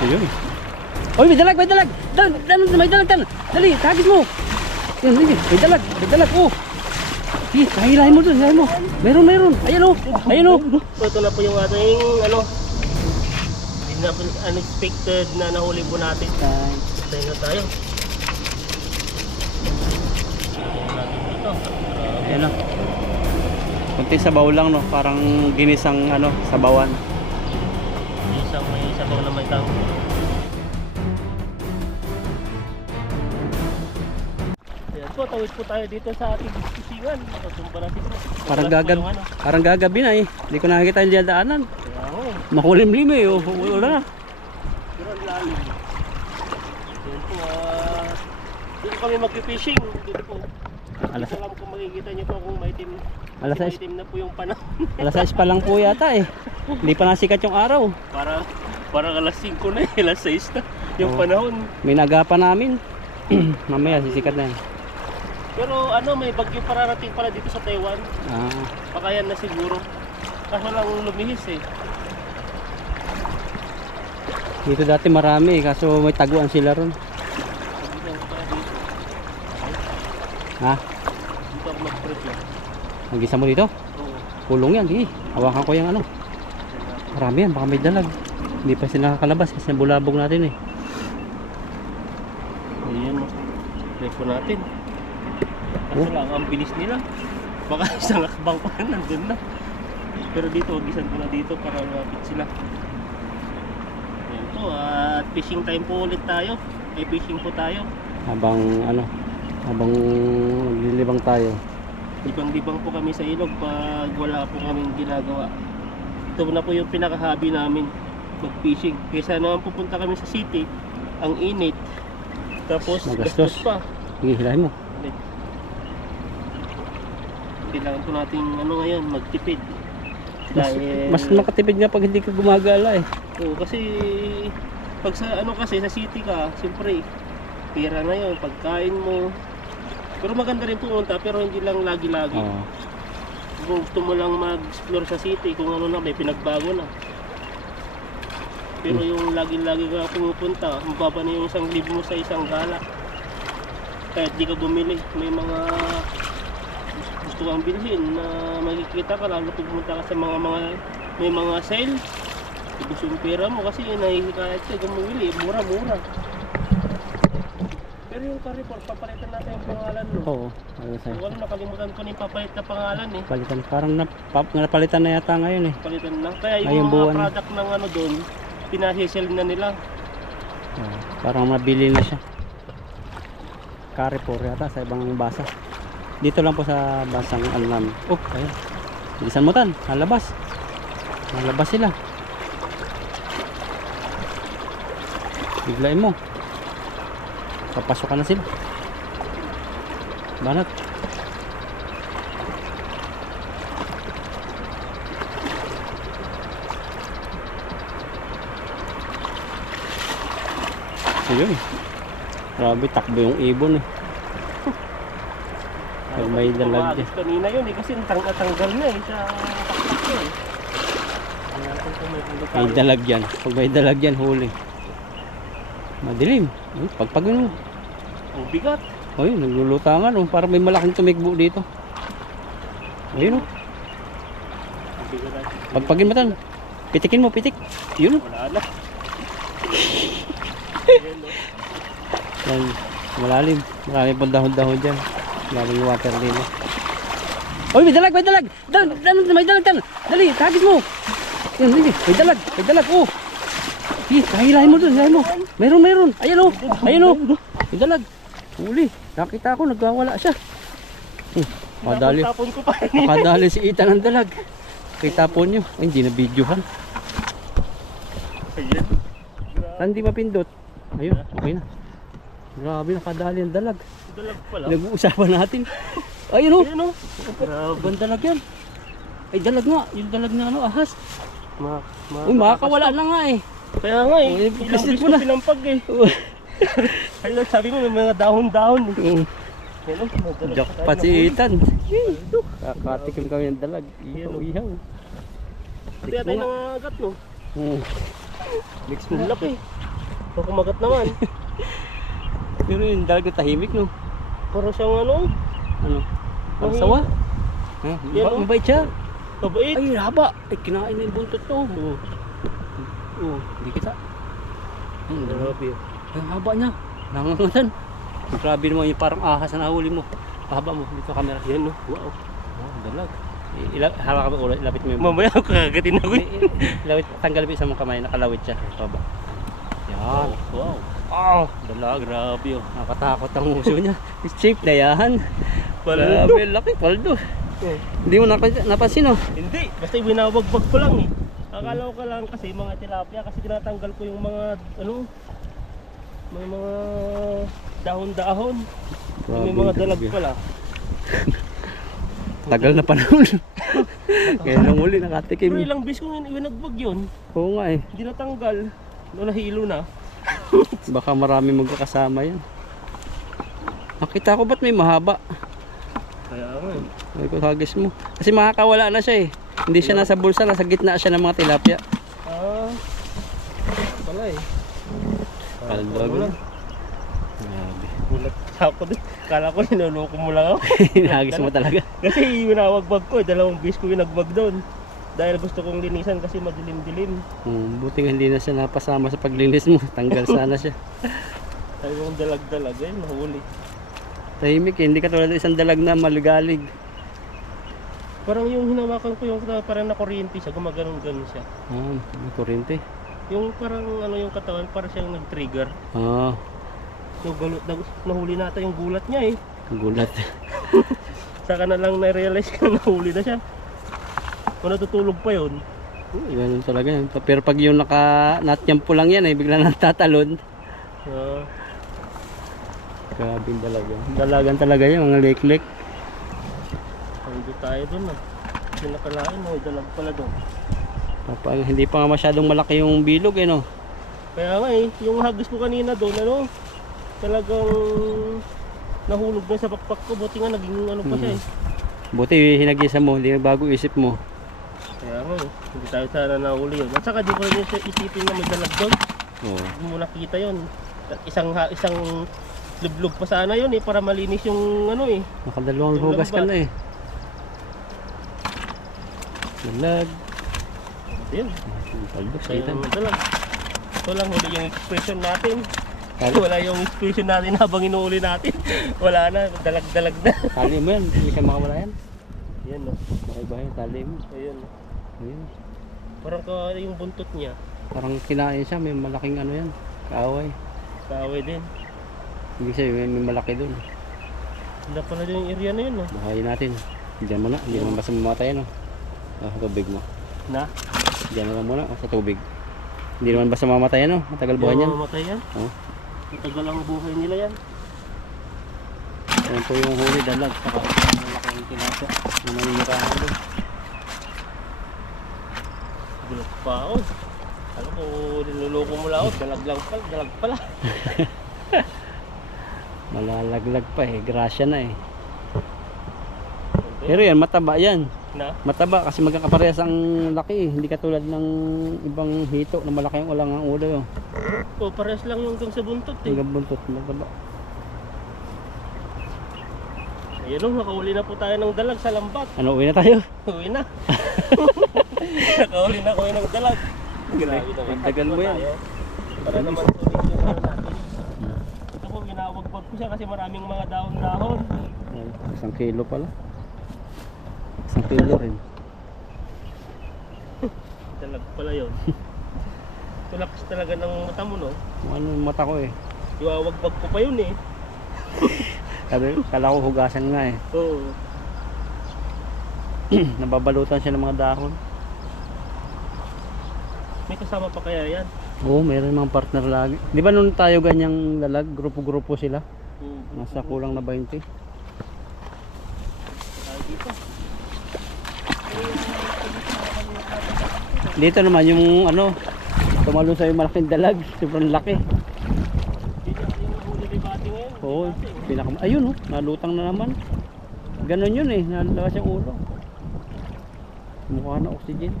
Ayun. Oy, may dalag, may dalag. May dalag tan. Dali, tagis mo. Yan, may dalag. Oh. Hilahin mo dun, hilahin mo. Meron. Ayan oh. Ito na po yung ating hindi na po unexpected na nahuli po natin. Tayo na tayo. Ayan o. Kunti sabaw lang no, parang ginisang sabawan. May sabaw na may tang. Ayan po, tawid po tayo dito sa ating fishing-an. Nakasumpa natin po. Parang gagabi na eh. Hindi ko nakikita yung daanan. Kaya ako eh. Makulimlim eh. Wala na. Pero ang lalim. Ayan po, dito kami mag-fishing. Dito po. Dito lang kung makikita nyo po kung maitim. Maitim na po yung panahon. Alas 6 pa lang po yata eh. Hindi pa nasikat yung araw. Parang alas 5 na eh. Alas 6 na yung panahon. May nagapa namin. Mamaya sisikat na yan. Pero may bagyo pararating pala dito sa Taiwan. Baka yan na siguro. Kaso lang lumihis eh. Dito dati marami eh, kaso may taguan sila ron. Ha? Dito ako mag-prep yan. Mag-isa mo dito? Oo. Pulong yan, di. Hawakan ko yung Marami yan, baka may dalag. Hindi pa sila nakakalabas kasi bulabog natin eh. Ayan mo. Prep po natin. Kaso lang, ang bilis nila. Baka isang akbang pa nandun na. Pero dito, gisan ko na dito para lumapit sila. Ayan po, at fishing time po ulit tayo. Fishing po tayo. Habang naglilibang tayo. Libang-libang po kami sa ilog pag wala po kaming ginagawa. Ito na po yung pinaka-hobby namin, mag-fishing. Kaysa naman pupunta kami sa city, ang init. Tapos gastos pa. Sige, hilahin mo. Kailangan po natin ngayon, magtipid. Dahil Mas makatipid nga pag hindi ka gumagala eh. Oo, kasi pag sa kasi sa city ka, siyempre pera na 'yon, pagkain mo. Pero maganda rin pumunta, pero hindi lang lagi-lagi. Kung gusto mo lang mag-explore sa city, kung may pinagbago na. Pero yung lagi-lagi ka pumupunta, mababa na yung 1,000 mo sa isang gala. Kahit di ka bumili, may mga gusto kang bilhin na makikita ka, lalo pumunta ka sa may mga sale. Gusto yung pera mo kasi nahihikayat ka bumili, mura-mura. Pero yung Carrefour, papalitan natin yung pangalan mo. Oo. Nakalimutan ko na yung papalit na pangalan eh. Palitan, parang napalitan na yata ngayon eh. Palitan na. Kaya yung mga product ng doon, pinahesel na nila. Parang mabili na siya. Carrefour yata sa ibang basa. Dito lang po sa basang namin. Ayun. Bilisan mo tan, nalabas sila. Biglain mo. Papasok ka na sila. Banat. Ayun. Grabe, takbo yung ibon eh. May dalag dyan. Kanina yun eh, kasi tanggal na eh sa pakpak eh. May dalag yan. Pag may dalag yan, huli. Madilim. Pagpagin mo. Ang bigat. Ayun, naglulutangan. Parang may malaking tumigbo dito. Ayun o. Pagpagin mo tan. Pitikin mo, pitik. Yun o. Wala na. Yan. Malalim. Malalim po dahon-dahon dyan. Maraming water din. Oy, may dalag! May dalag tan! Dali, tagis mo! Yan, may dalag! Oh! Hilahin mo dun, hilahin mo! Meron! Ayan o! May dalag! Huli! Nakita ko, nagwawala siya. Kadali si Ethan ng dalag. Kitapon nyo. Ay, hindi na videohan. Ayan. Saan di mapindot? Ayun, okay na. Grabe, nakadali ang dalag. Dalag pala. Nag-uusapan natin. Ayun o. Grabe. Ibang dalag yan. Ay, dalag nga. Yung dalag na ahas. Uy, makakawala na nga eh. Kaya nga eh. Ilang bis ko pinampag eh. Ayun, sabi mo may mga dahon-dahon eh. Jackpot si Ethan. Kakatikim kami ng dalag. Ihaw. Kaya tayo nangagat no. Mix mo laki. Kung kumagat naman. Pero yung dalag na tahimik, no? Parang siyang ano, Ano? Parang Mahina. sawa? Ha? Yan, oh. Mabait siya. mabait. Ay, haba. Ay, kinain na yung buntot to. Oo. Oo, hindi kita. Ay, Grabe. ay, ang haba niya. Nangangatan. Grabe naman yung parang ahas na nahuli mo. Haba mo, dito camera. Yan no. Wow. Oh, dalag. Harap ka ba ulo, ilapit mo yung Mamaya ako kagatin ako eh. ilapit, tanggal mo isang kamay, nakalawit siya. Baba. Yan. Wow. Oh, dalag, grabe oh. Nakatakot ang uso niya. Shape na yan. Paldo. Grabe, laki, paldo. Oh. Hindi mo napansin oh. Hindi. Basta binawagbag ko lang eh. Akala ko lang kasi mga tilapia kasi tinatanggal ko yung mga ano, mga dahon-dahon. May mga dalag pala. Tagal na panahon. Kaya nung uli nakatikim. Pero ilang bis kong winagbag yun. Oo nga eh. Hindi natanggal. No, nahilo na. Baka marami magkakasama yan. Nakita ko ba't may mahaba? Kaya nga eh. Ay ko hagis mo. Kasi makakawala na siya eh. Hindi siya nasa bulsa, nasa gitna siya ng mga tilapia. Ah. Pala eh. Paldo. Wala. Grabe. Gulat ako din. Kala ko niloloko mo lang ako. Hagis mo talaga. Kasi winawagbag ko, 2 bis ko winagbag doon. Dahil gusto kong linisan kasi madilim-dilim. Buti nga hindi na siya napasama sa paglinis mo. Tanggal sana siya. Sabi kong dalag-dalag eh, nahuli. Tahimik eh. Hindi ka tulad ng isang dalag na maligalig. Parang yung hinawakan ko yung parang nakuryente siya, gumaganon-ganon siya. May kurente. Yung parang ano yung katawan, parang siyang nag-trigger. So, nahuli nata yung gulat niya eh. Gulat. Saka na lang na-realize ko nahuli na siya. Kung natutulog pa yun. Ganun talaga yan. Pero pag yung naka-natyampo lang yan eh, bigla nang tatalon. Grabe yung dalaga. Dalagan talaga yung mga lake-lake. Hindi tayo dun ah. Hindi nakalain, may dalag pala doon. Hindi pa nga masyadong malaki yung bilog eh no. Kaya nga eh, yung hagis ko kanina doon, ano, talagang nahulog na sa pakpak ko. Buti nga naging ano pa siya eh. Buti hinagisa mo, hindi bago isip mo. Kaya nga eh, hindi tayo sana nahuli yun. At saka di ko rin isipin na may dalag doon. Oo. Hindi mo nakita yun. Isang lublog pa sana yun eh, para malinis yung ano eh. Nakadalawang Yung hugas ka lambat. na eh. Dalag. Yun. Talbos Kaya kita. dalag. Ito lang huli yung expression natin. Tali, Wala yung expression natin habang inuuli natin. Wala na, dalag-dalag na. tali mo yan, hindi ka makawala yan. Yan no. Makaiba yung tali mo. Ayun. Ayun. Parang yung buntot niya. Parang kinain siya, may malaking ano yan. Kaaway. Kaaway din. Ibig sabihin may malaki dun. Hindi pala din yung area na yun no. Bahayin natin. Diyan mo na, hindi naman basta mamatay no. Tubig mo. Na? Diyan mo lang muna sa tubig. Hindi naman basta mamatay no. Matagal buhay Yung niyan. mamatay yan. Oh. Matagal ang buhay nila yan. Ayan po yung huli dalag. Saka malaking tilapia. Na maninirahan doon. Gulat pa ako. Alam ko, niloloko mo lang ako. Dalag pala. Malalaglag pa eh. Grasya na eh. Pero yan, mataba yan. Na? Mataba kasi magkakaparehas ang laki eh. Hindi katulad ng ibang hito na malaki ang ulang ang ulo. O, parehas lang yung hanggang sa buntot eh. Hanggang buntot, mataba. Ayun o, nakauli na po tayo ng dalag sa lambat. Ano, uwi na tayo? Uwi na. Nakauli na ko ng dalag. Grabe naman. Tagal mo yan. Tayo. Para naman sulit yung ano natin. Ito po, ginawagpag ko siya kasi maraming mga dahon-dahon. Ay, 1 kilo pala. 1 kilo rin. Dalag pala yun. Tulakas talaga ng mata mo no. Ano yung mata ko eh. Iwawagbag ko pa yun eh. Sabi, kala ko hugasan nga eh. Oo. Nababalutan siya ng mga dahon. May kasama pa kaya yan? Oo, mayroon mga partner lagi. Di ba nung tayo ganyang lalag, grupo-grupo sila? Nasa kulang na 20. Tayo dito. Dito naman yung ano, tumalon sa yung malaking dalag, sobrang laki. Dito yung huli ni Bati ngayon. Oo, ayun oh, nalutang na naman. Ganon yun eh, nalakas yung ulo. Mukha na oxygen.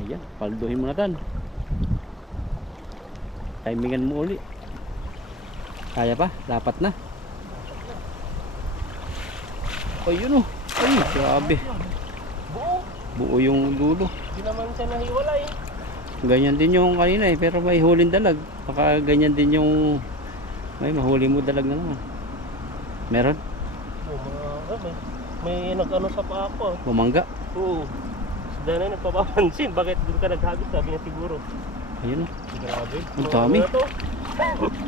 Ayan, palduhin mo na tan. Timingan mo uli. Kaya pa? Dapat na. Ay, yun oh. Ay, grabe. Buo yung dulo. Hindi naman siya nahiwalay. Ganyan din yung kanina eh, pero may huling dalag. Baka ganyan din yung may mahuli mo dalag na naman. Meron? May nag-ano sa paa ko. Bumangga. Oo. Dahil na nagpapapansin. Bakit doon ka naghagis? Sabi niya siguro. Ayun oh. Grabe. Ang dami. Ano to?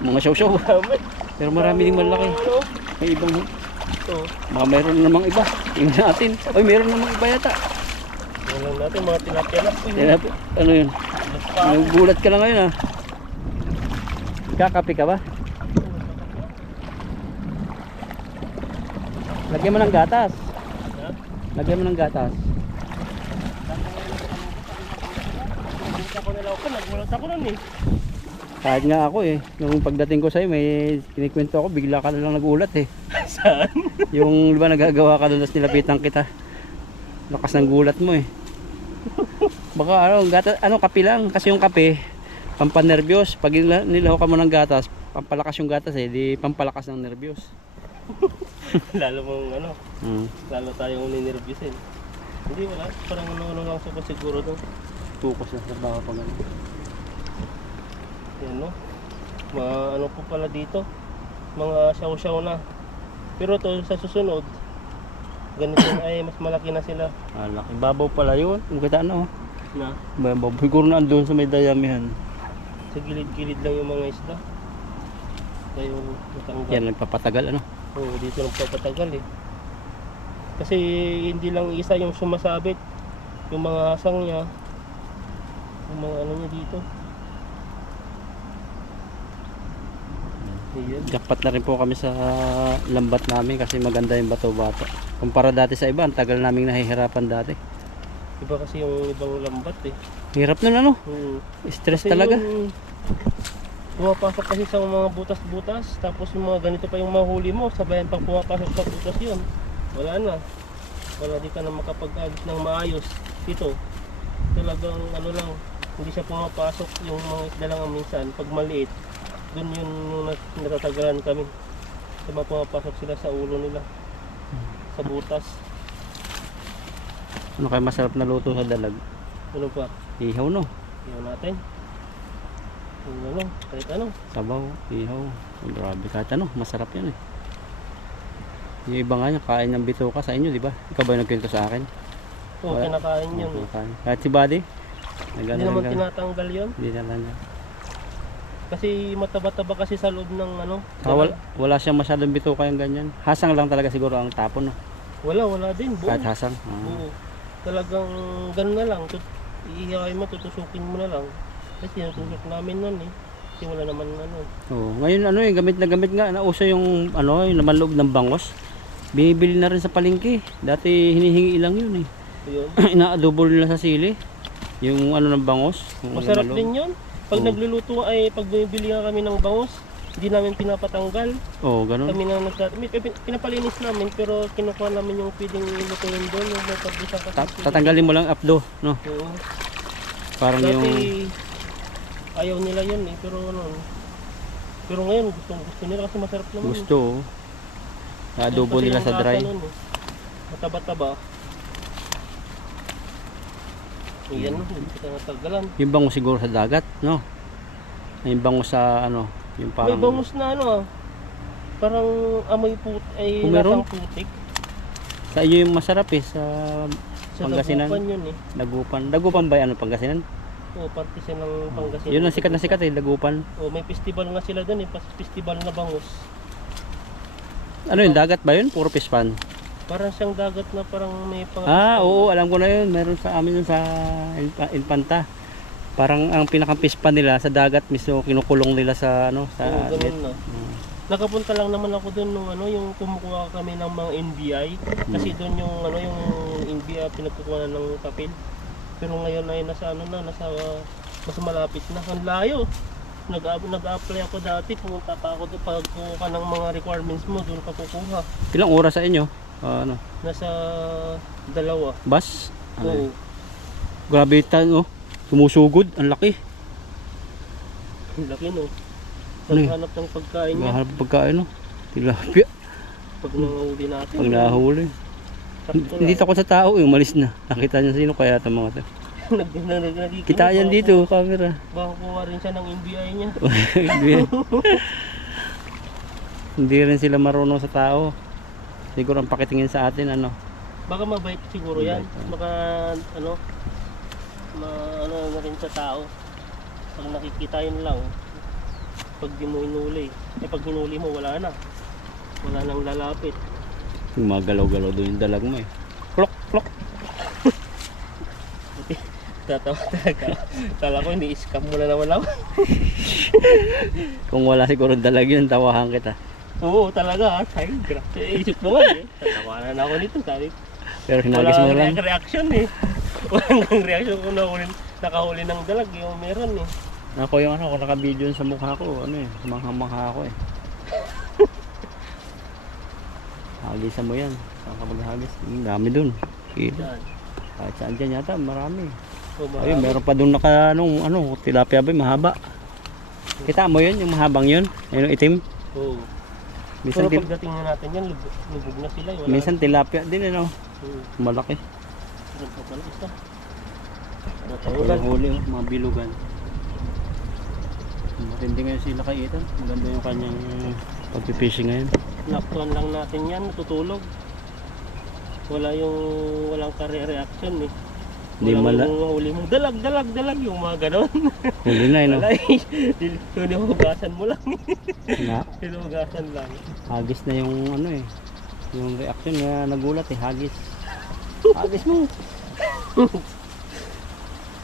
Mga syaw-syaw. Dami. Pero marami ding malaki. Ano? May ibang Ito. baka mayroon namang iba. Tingnan natin. Ay, mayroon namang iba yata. Walang natin mga tilapia. Ano yun? Nagulat ka lang ngayon ah. Kakape ka ba? Lagyan mo ng gatas. Lagyan mo ng gatas. Ako nila ako. Nagulat ako nun eh. Kahit nga ako eh. Nung pagdating ko sa'yo, may kinikwento ako. Bigla ka na lang nagulat eh. Saan? Yung di ba nagagawa ka doon, tapos nilapitan kita. Lakas ng gulat mo eh. Baka ano, kape lang. Kasi yung kape, pampanervyos. Pag nilaho ka mo ng gatas, pampalakas yung gatas eh. Di pampalakas ng nervyos. Lalo mong ano, lalo tayong ninervyusin. Hindi wala, parang ano lang sa siguro doon. Focus na sa trabaho pag ano. Yan no. Ano po pala dito, mga syaw-syaw na. Pero to sa susunod, ganito ay mas malaki na sila. Laki babaw pala yun. Kung kita ano. Na Babaw. Siguro na andun sa may dayamihan. sa gilid-gilid lang yung mga isda. Kaya natanggal. Yan nagpapatagal ano. Oo, dito nagpapatagal eh. Kasi hindi lang isa yung sumasabit. Yung mga asang niya, yung mga ano niya dito. Ayan. Jackpot na rin po kami sa lambat namin kasi maganda yung bato-bato. Kumpara dati sa iba, ang tagal naming nahihirapan dati. Iba kasi yung ibang lambat eh. Hirap nun ano. Hmm. Stress Kasi talaga. yung pumapasok kasi sa mga butas-butas, tapos yung mga ganito pa yung mahuli mo, sabayan pang pumapasok sa butas yun. Wala na. Wala di ka na makapag-agis ng maayos. Ito, talagang ano lang, hindi siya pumapasok yung mga isda lang minsan. Pag maliit, dun yun yung natatagalan kami. Kasi pumapasok sila sa ulo nila. Sa butas. Ano kaya masarap na luto sa dalag? Ano pa? Ihaw no. Iyon natin. Yung ano, kahit ano. Sabaw, ihaw. Oh, grabe kahit ano, masarap yan eh. Yung iba nga niya, kain ng bituka sa inyo, di ba? Ikaw ba yung nagkwento sa akin? Oo, kinakain yun. Kinakain. Kahit si Buddy? Hindi naman tinatanggal yun. Hindi na lang yan. Kasi mataba-taba kasi sa loob ng ano. Wala siyang masyadong bituka yung ganyan. Hasang lang talaga siguro ang tapon no? Wala din. Buo. Kahit hasang. Oo. Talagang ganun na lang. Iihaw mo, tutusukin mo na lang. Kasi tinutusok namin nun eh. Kasi wala naman ano. Oo. Ngayon ano eh, gamit na gamit nga. Nauso yung ano, yung laman loob ng bangos. Binibili na rin sa palengke. Dati hinihingi lang yun eh. Yun. Ina-adobo nila sa sili. Yung ano ng bangos. Yung Masarap laman loob. din yun. Pag nagluluto ay pag bumibili nga kami ng bangus, hindi namin pinapatanggal. Oo, ganun. Kami na pinapalinis namin pero kinukuha namin yung pwedeng lutuin doon. Yung may pagbisa kasi. Tatanggalin mo lang apdo, no? Oo. Parang Dati, yung ayaw nila yun eh, pero ano. Pero ngayon gusto nila kasi masarap naman. gusto. Na-adobo Kasi nila yung sa dry. lasa nun, eh. Mataba-taba. Yan, hindi kita natagalan. Yung bangus siguro sa dagat, no? Yung bangus sa ano, yung May parang bangus na ano ah. Parang amoy ay Kung meron? lasang putik. sa iyo yung masarap eh sa Sa Pangasinan. Dagupan yun eh. Dagupan. Dagupan ba yan ano Pangasinan? Oo, parte siya ng Pangasinan. Yun ang sikat na sikat eh, Dagupan. Oo, may festival nga sila doon eh. Festival na bangus. Ano yun, dagat ba yun? Puro pispan. Parang siyang dagat na parang may Oo, alam ko na yun. Meron sa amin yun sa Infanta. Parang ang pinaka-pispan nila sa dagat mismo kinukulong nila sa ano, sa Oo, net. ganun na. Nakapunta lang naman ako doon nung ano, yung kumukuha kami ng mga NBI kasi doon yung ano, yung NBI pinagkukuha ng kapil. Pero ngayon ay nasa ano na, nasa mas malapit na. Ang layo. Nag-apply ako dati, pumunta pa ako doon pagkuha ka ng mga requirements mo, doon ka kukuha. Ilang oras sa inyo? Ano? Nasa 2. Bus? Ano yun? Oo. Grabe tan, oh. Sumusugod, ang laki. Laki no. Ano yun? Naghanap ng pagkain niya. Mahalap pagkain no. Tilapia. Pag nangahuli natin. Pag nahuli. Sakto Dito ako sa tao, umalis na. Nakita niya sino kaya itong mga to. Nagkikinig. Kita yan dito, camera. Baka kuha rin siya ng NBI niya. Hindi rin sila marunong sa tao. Siguro ang pakitingin sa atin ano. Baka mabait siguro yan. Mabait, Baka ano na rin sa tao. Pag nakikita yun lang. Pag di mo hinuli. Pag hinuli mo wala na. Wala nang lalapit. Yung mga galaw-galaw doon yung dalag mo eh. Klok, klok. Tatawa talaga. Kala ko ini-scam mo na naman ako. Kung wala siguro dalag yun, tawahan kita. Oo talaga. Ay, grabe. Isip mo nga eh. Tatawanan ako nito. Sabi, Pero wala hinagis mo lang. kang reaction eh. Walang reaction kung nakahuli ng dalag. Yung meron eh. Ako yung ano, kung naka-video sa mukha ko, ano eh, mangha-mangha ako eh. Hagisan mo yan. Saan ka maghagis? Dami dun. Kita. Yan. Kahit saan dyan yata, marami. So, Ayun, meron pa dun naka, tilapia ba, mahaba. Kita mo yun, yung mahabang yun? Ayun, yung itim. Oo. Minsan, Pero pagdating na natin yan, lubog na sila. Wala minsan tilapia din, ano? Malaki. Meron pa pala isa. Walang huli, mga bilugan. Matindi ngayon sila kay Ethan. Maganda yung kanyang pag-fishing ngayon. Naktuan lang natin yan, natutulog. Walang kare-reaction eh. Hindi Walang huli mo, dalag, yung mga ganon. Huli na, no? Wala eh. Hinuhugasan mo lang. Na, Hinuhugasan lang. hagis na yung ano eh. Yung reaction na nagulat eh, hagis. Hagis mo.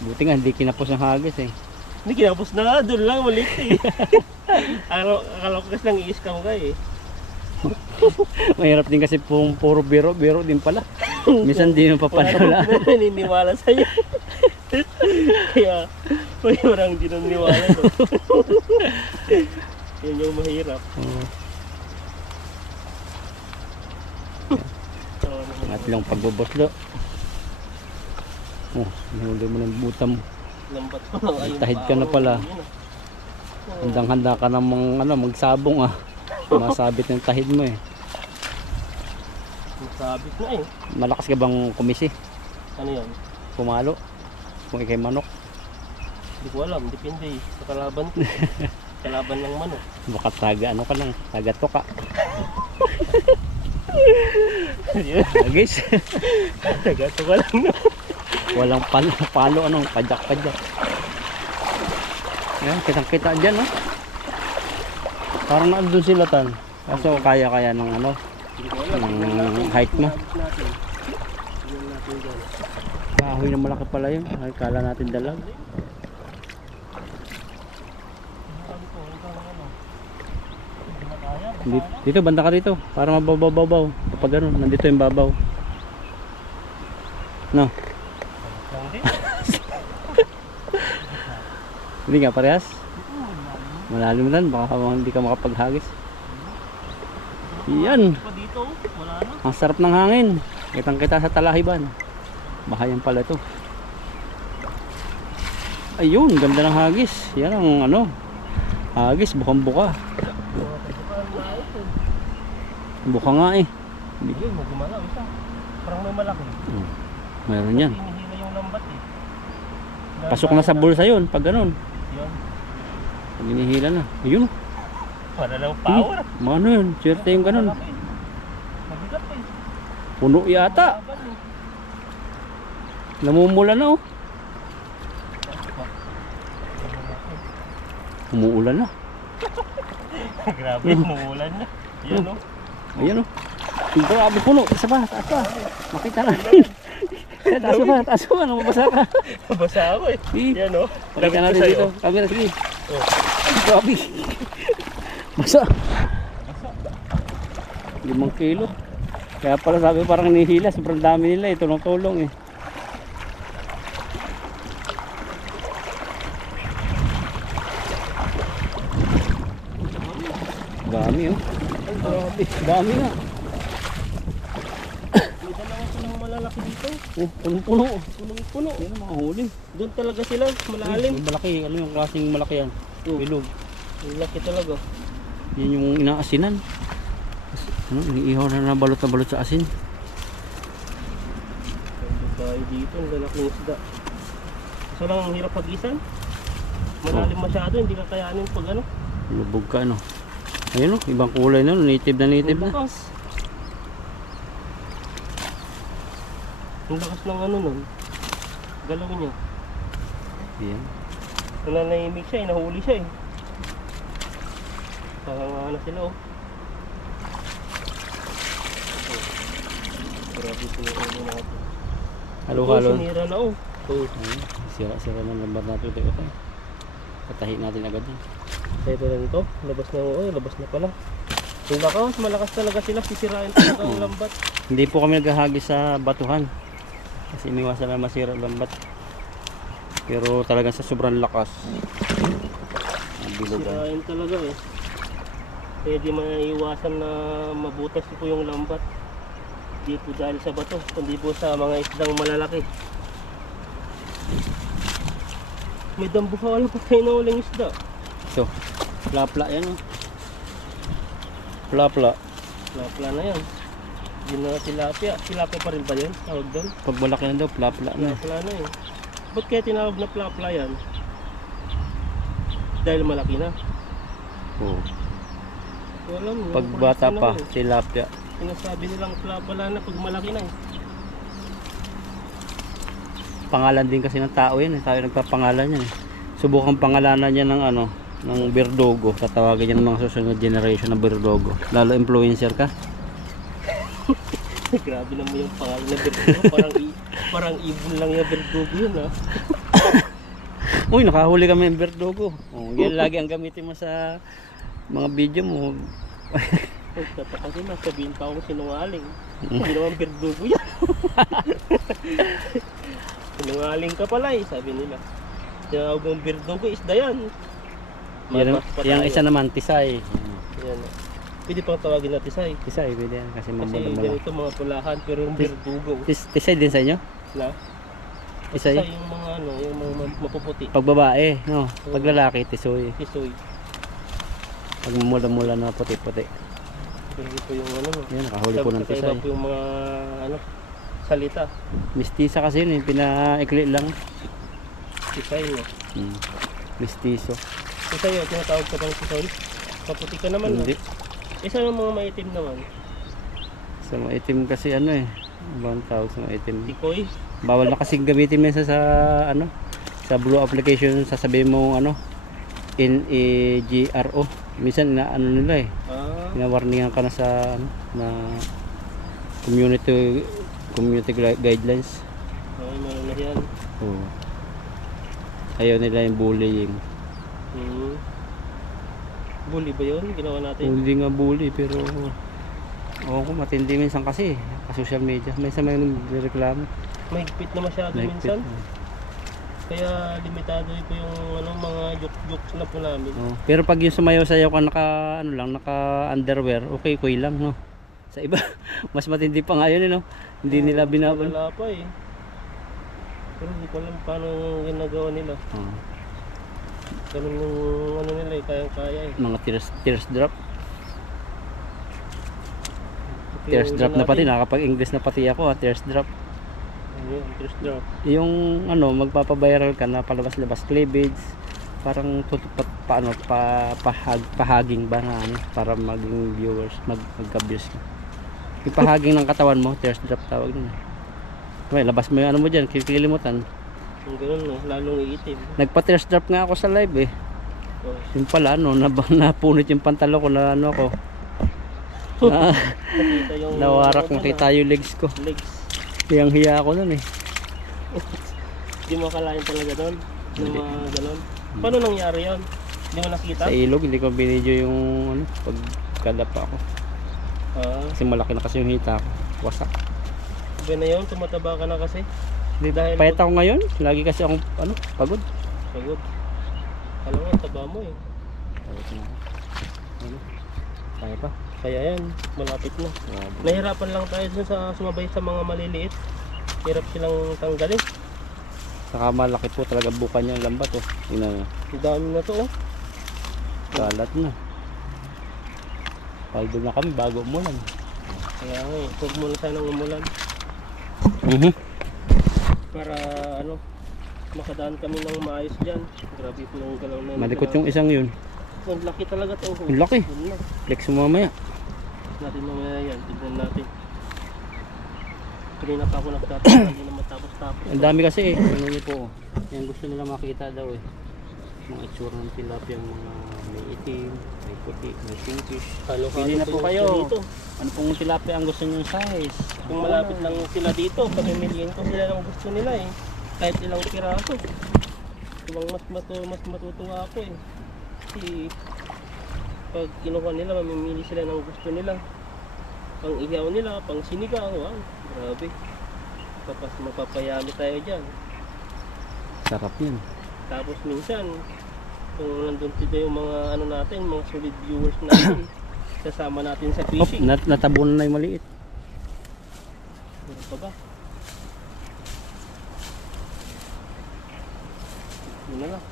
Buti nga, hindi kinapos ng hagis eh. Hindi kinapos na, doon lang ulit eh. Akala ko kasi nang i-scam ka eh. Mahirap din kasi puro biro din pala. Minsan di mo papanola. Wala akong naniniwala sa'yo. Kaya, parang di naniniwala no. Yan yung mahirap. At lang pagbuboslo. Oh, hinuli mo ng butam. Lambat mo lang ayun. Tahid ka na pala. Handang-handa ka namang magsabong ah. Masabit ng tahid mo eh. Masabit na eh. Malakas ka bang kumisi? Ano yan? Pumalo? Kung ikay manok? Hindi ko alam. Depende eh. Sa kalaban ko. Kalaban ng manok. Baka taga ka lang. Taga to ka. Guys. Tagato ka lang no. Walang palo pajak-pajak. Yan, kitang-kita dyan no. Parang naandun sila tan. Kaso kaya-kaya ng ng height mo. Kahoy na malaki pala yun. Ay, kala natin dalag. Dito, banda ka dito. Para mababaw-baw. Kapag gano'n, nandito yung babaw. No? Hindi nga parehas? Malalim lang, baka hindi ka makapaghagis. Yan! Ang sarap ng hangin. Kitang-kita sa talahiban. Bahayan pala ito. Ayun, ganda ng hagis. Yan ang hagis, bukang-buka. Buka nga eh. Hindi yun, magumalaw isa. Parang may malaki. Mayroon yan. Hinihila yung lambat eh. Pasok na sa bulsa yun, pag ganun. Yun. Pag hinihila na. Ayun. Para lang power. Ano yun? Swerte yung ganun. Mabigat eh. Puno yata. Namumula na oh. Umuulan na. Grabe, umuulan na. Yan o. Ayan oh. Grabe puno. Isa pa, taas pa. Makita natin. Taas pa. Namabasa ka. Basa ako eh. Yan o. Pakita natin dito. Camera, sige. Grabe. Basa. 5 kilo. Kaya pala sabi parang nihila. Sobrang dami nila eh. Tulong-tulong eh. Dami oh. Grabe. Dami nga. May dalawa silang malalaki dito. Oh, punong-puno. Punong-puno. Yan ang mga huli. Doon talaga sila, malalim. Yung malaki, ano yung klaseng malaki yan? Oh. Bilog. Ang laki talaga. Yan yung inaasinan. Ano, iniihaw na balot sa asin. Pwede tayo dito, ang lalaking isda. Kaso lang ang hirap pagisan. Malalim masyado, hindi ka kayanin pag ano. Lubog ka ano. Ayun o, ibang kulay na, native na. Ang lakas. Ang lakas ng ano nun. Galaw niya. Yan. Nananahimik siya, nahuli siya eh. Pakanganga na sila oh. Grabe sinira natin. Halo-halo. Oh, sinira na oh. Oh. Ayun, sira-sira ng lambat natin. Okay. Patahin natin agad yan. Ito rin to, labas na oh, labas na pala. Yung lakas, malakas talaga sila, sisirain talaga ang lambat. Hindi po kami naghahagis sa batuhan. Kasi iniwasan na masira ang lambat. Pero talagang sa sobrang lakas. Ang bilogan. Sisirain talaga eh. Kaya di maiiwasan na mabutas po yung lambat. Di po dahil sa bato, kundi po sa mga isdang malalaki. May dambu ka, wala pa tayo na uling isda. Ito, plapla yan o. Plapla. Plapla na yan. Hindi na tilapia. Tilapia pa rin ba yan? Tawag doon? Pag malaki na daw, plapla na. Plapla na eh. Ba't kaya tinawag na plapla yan? Dahil malaki na. Oo. Alam mo, Pag bata pa, tilapia. sinasabi nilang plapla na pag malaki na eh. Pangalan din kasi ng tao yan eh. Tayo nagpapangalan yan eh. Subukang pangalanan niya ng ano, ng Birdogo. Tatawagin niya ng mga susunod generation ng Birdogo. Lalo influencer ka. Grabe naman yung pangalan na Birdogo. Parang ibon lang yung Birdogo yun ha. Uy, nakahuli kami ng Birdogo. Oh, yan lagi ang gamitin mo sa mga video mo. Tataka sila, sabihin pa akong sinungaling. Hindi naman Birdogo yan. Sinungaling ka pala eh, sabi nila. Tinawag mong Birdogo, isda yan. Yung isa naman, Tisay. Yan. Pwede pang tawagin na Tisay. Tisay, pwede yan. Kasi Kasi mamula-mula. ganito mga pulahan, pero yung Birdogo. Tisay din sa inyo? Na? Tisay? Tisay yung mga ano, yung mga mapuputi. Pag babae, no? Pag lalaki, tisoy. Tisoy. Pag mamula-mula na puti-puti. Pero ito yung ano. Yan, nakahuli po ng Kakaiba Tisay. po yung mga ano, salita. Mistisa kasi yun, pinaikli lang. Tisay no. Mistiso. Tisay yun, tinatawag ka bang tisoy? Maputi ka naman Hindi. no? Isa ng mga maitim naman. Sa maitim kasi ano eh. Ibang tawag sa maitim. Tikoy. Bawal na kasing gamitin minsan sa ano, sa blue application, sasabihin mo ano, NAGRO. Minsan na ano nila eh. Pinawarningan ka na sa ano, na community guidelines. Ay, meron na yan. Oo. Ayaw nila yung bullying. Bully ba yun? Ginawa natin? Hindi nga bully pero oo ko matindi minsan kasi sa social media. Minsan may nagreklamo. Mahigpit na masyado minsan. Kaya limitado po yung ano, mga joke na po namin. Oh. Pero pag yung sumayaw-sayaw ka naka ano lang, naka underwear, okay lang no. Sa iba mas matindi pa nga yun no. Hindi nila binabal. Wala pa eh. Pero hindi ko alam paano ginagawa nila. Ganun yung ano nila eh, kayang-kaya eh. Mga tears drop. Tears drop na pati, nakakapag-English na pati ako tears drop. Ayun, tears drop. Yung ano, magpapaviral ka na palabas-labas cleavage, parang pahaging ba na ano, para maging viewers, magka-views na. Yung pahaging ng katawan mo, tears drop tawag nun. May labas mo yung ano mo dyan, kikilimutan. Yung ganun no, lalong iitim. Nagpa-tears drop nga ako sa live eh. Oh. Yung pala ano, napunit yung pantalo ko na ano ako. Na, Nakita yung nawarak, ano, nakita yung legs ko. legs. Hiyang-hiya ako nun eh. Hindi mo akalain talaga doon. Na mga ganun. Paano nangyari yun? Hindi mo nakita? Sa ilog, hindi ko binidyo yung ano, pagkadapa ako. Kasi malaki na kasi yung hita ko. Wasak. Sabi na yun, tumataba ka na kasi. Dahil payat ako ngayon, lagi kasi akong ano, pagod. Pagod. Alam mo, taba mo eh. Pagod na ako. Ano? Kaya pa? Kaya yan, malapit na. Nahirapan lang tayo dun sa sumabay sa mga maliliit. Hirap silang tanggalin. Saka malaki po talaga buka niya ang lambat oh. Tingnan nyo. Ang dami na to oh. Kalat na. Paldo na kami bago umulan. Kaya nga eh, huwag muna tayo ng umulan. Para ano, makadaan kami ng maayos dyan. Grabe po yung galaw na. Malikot yung isang yun. Ang laki talaga to. Ang laki. Yun lang. Flex mo mamaya. Natin mamaya yan, tignan natin. Kanina pa ako nagtatapos, hindi na matapos-tapos. Ang dami kasi eh. Ano niyo po. Yan gusto nila makita daw eh. Mga itsura ng tilapia, mga may itim, may puti, may pinkish. Pili na po kayo. Dito. Ano pong tilapia ang gusto niyo size? Kung malapit lang sila dito, pamimiliin ko sila ng gusto nila eh. Kahit ilang piraso. Ibang mas matutuwa ako eh. Kasi pag kinuha nila, mamimili sila ng gusto nila. Pang ihaw nila, pang sinigang, wow. Grabe. Mapapayami tayo dyan. Sarap yun. Tapos minsan, kung nandun sila yung mga ano natin, mga solid viewers natin, kasama natin sa Oh, fishing. natabunan na yung maliit. Ano pa ba? Yun na lang.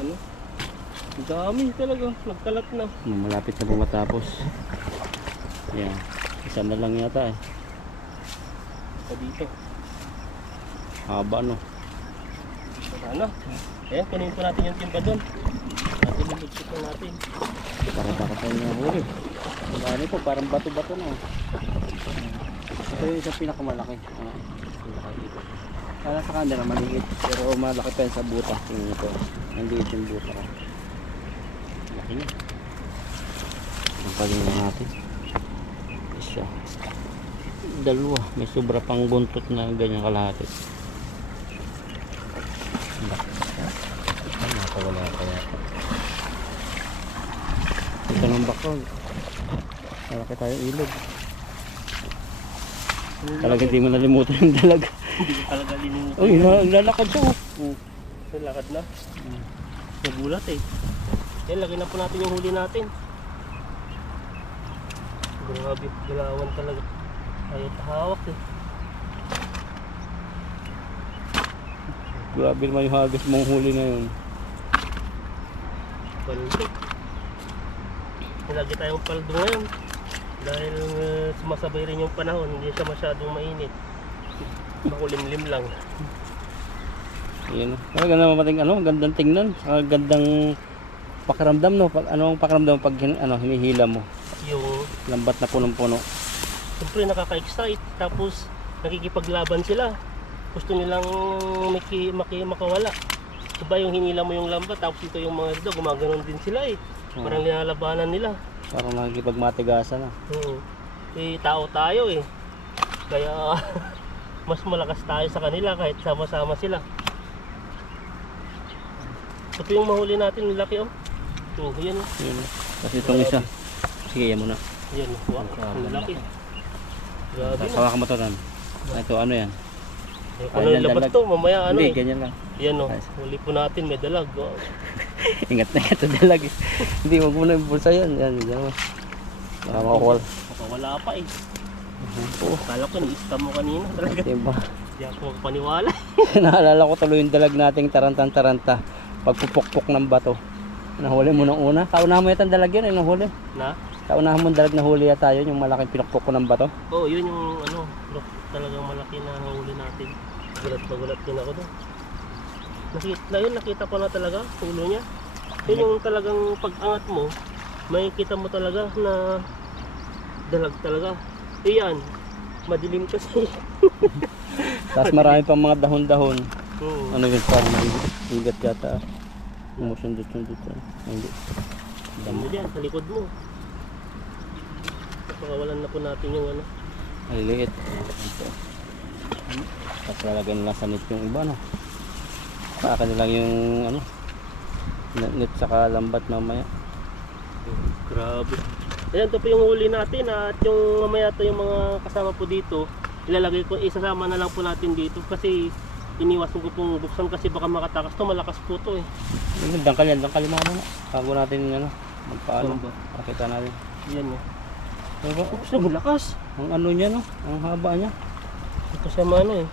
Ano? Ang dami talaga. Nagkalat na. Malapit na po matapos. Yan. Isa na lang yata eh. Pa dito. Haba no. Wala na. Ayan, kunin po natin yung timba doon. Natin lumigsit na natin. Para bakit tayo nahuli. Ano po, parang bato-bato na. Ito yung isang pinakamalaki. Para sa kanila maliit. Pero malaki pa yun sa buta. Tingnan ito. Nandiit yung buta ko. Laki niya. Ang palingan natin. Isa. Dalawa. May sobra pang buntot na ganyan kalahati. Nakawala kaya. Ito ng bakod. Malaki tayo ilog. Talaga hindi mo nalimutan yung dalaga. Hindi ko talaga linimutan. Uy, naglalakad siya oh. Nalakad na. Nagulat eh. Yan, lagyan na po natin yung huli natin. Grabe, galawan talaga. Ayaw tahawak eh. Grabe naman yung hagas mong huli na yun. Paldo. Lagi tayong paldo ngayon. Dahil sumasabay rin yung panahon, hindi siya masyadong mainit. Makulimlim lang. Ayan. Talaga naman pating ano, gandang tingnan. Saka gandang pakiramdam no. Ano ang pakiramdam pag hinihila mo? Yung Lambat na punong-puno. siyempre nakaka-excite. Tapos nakikipaglaban sila. Gusto nilang makawala. Diba yung hinila mo yung lambat, tapos ito yung mga ito, gumaganon din sila eh. Parang linalabanan nila. Parang nakikipagmatigasan na. Oo. Eh, tao tayo eh. Kaya mas malakas tayo sa kanila kahit sama-sama sila. Ito yung mahuli natin, laki oh. Oh, yan oh. Yun. Kasi itong isa. Sige, yan muna. Yan oh. Wow, ang laki. Grabe na. Hawakan mo ito nan. Ito ano yan? Eh, kung ano labas to, mamaya ano Hindi, eh. ganyan lang. Yan oh. Ayos. Huli po natin, may dalag. Oh. Ingat na ito dalag. Hindi, wag mo na yung bulsa yan. Yan, yan mo. Baka makakawal. Wala pa eh. Oo. Kala ko ni-scam mo kanina talaga. Diba? Hindi ako paniwala. Naalala ko tuloy yung dalag nating tarantang-taranta. Pagpupukpok ng bato. Nahuli mo nung una. Kaunahan mo yata ang dalag yun, nahuli. Na? Kaunahan mo ang dalag nahuli yata yun, yung malaking pinukpok ko ng bato. Oo, oh, yun yung ano, talagang malaki na huli natin. Gulat din ako doon. Nakita ko na talaga, ulo niya. Yun yung talagang pag-angat mo, makikita mo talaga na dalag talaga. Iyan, madilim kasi. Tapos marami pang mga dahon-dahon. Oo. Ano yun, parang higat yata. Umusundot-sundot. Hindi. Damo dyan, sa likod mo. Pakawalan na po natin yung ano. Maliliit. Tapos lalagyan nila sa net yung iba, no? Saka lang yung ano, net saka lambat mamaya. Grabe. Ayan, ito po yung huli natin at yung mamaya ito yung mga kasama po dito. Ilalagay ko, isasama na lang po natin dito kasi iniwasan ko pong buksan kasi baka makatakas to, malakas po to eh. Yung dangkal yan, dangkal mo na. Bago natin ano, magpaano. Saan ba? Pakita natin. Yan o. Diba? Oops, naglakas. Ang ano niya, no? Ang haba niya. Ito sa ano eh.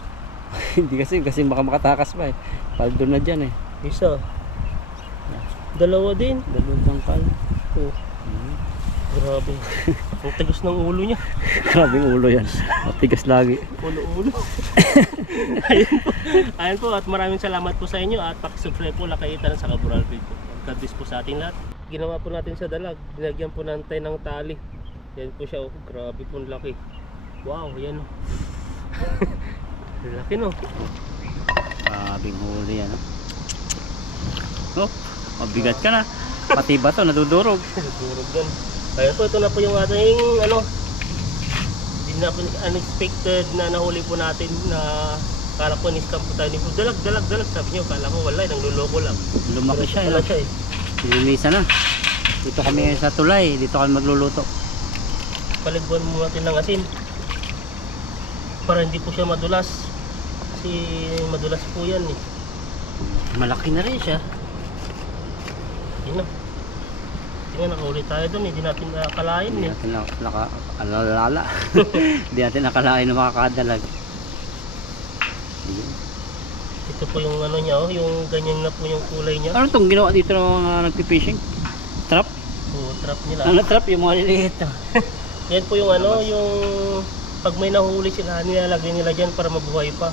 Hindi kasi baka makatakas pa eh. Paldo na dyan eh. Isa. Dalawa din. Dalawang tangkal. Oh. Grabe. Ang tigas ng ulo niya. Grabing ulo yan. Matigas lagi. Ulo-ulo. Ayun po at maraming salamat po sa inyo at pakisubscribe po Lakaitan sa Kabural Feed po. God bless po sa ating lahat. Ginawa po natin sa dalag. Dinagyan po natin ng tali. Yan po siya. Oh. Grabe po laki. Wow, yan oh. Laki no. Grabing huli yan. Oh, mabigat ka na. Pati ba to nadudurog? Durog yan. Ayun po, ito na po yung ating ano, hindi na po unexpected na nahuli po natin na kala ko ni-scam po tayo ni po. Dalag, sabi niyo, kala ko wala, nangluloko lang. Lumaki siya, Wala no? siya eh. Lilisa na. Dito kami sa tulay, dito kami magluluto. Paliguan mo natin ng asin para hindi po siya madulas. Kasi madulas po yan eh. Malaki na rin siya. Yun na. Tingnan, nakahuli tayo doon, hindi natin nakakalain Hindi eh. natin alalala. Hindi natin nakalain na makakadalag. Ayun. Ito po yung ano niya, oh, yung ganyan na po yung kulay niya. Ano itong ginawa dito ng mga nagpipishing? Trap? Oo, trap nila. Ano trap? Yung mga liliit. Yan po yung ano, yung pag may nahuli sila, nilalagay nila dyan para mabuhay pa.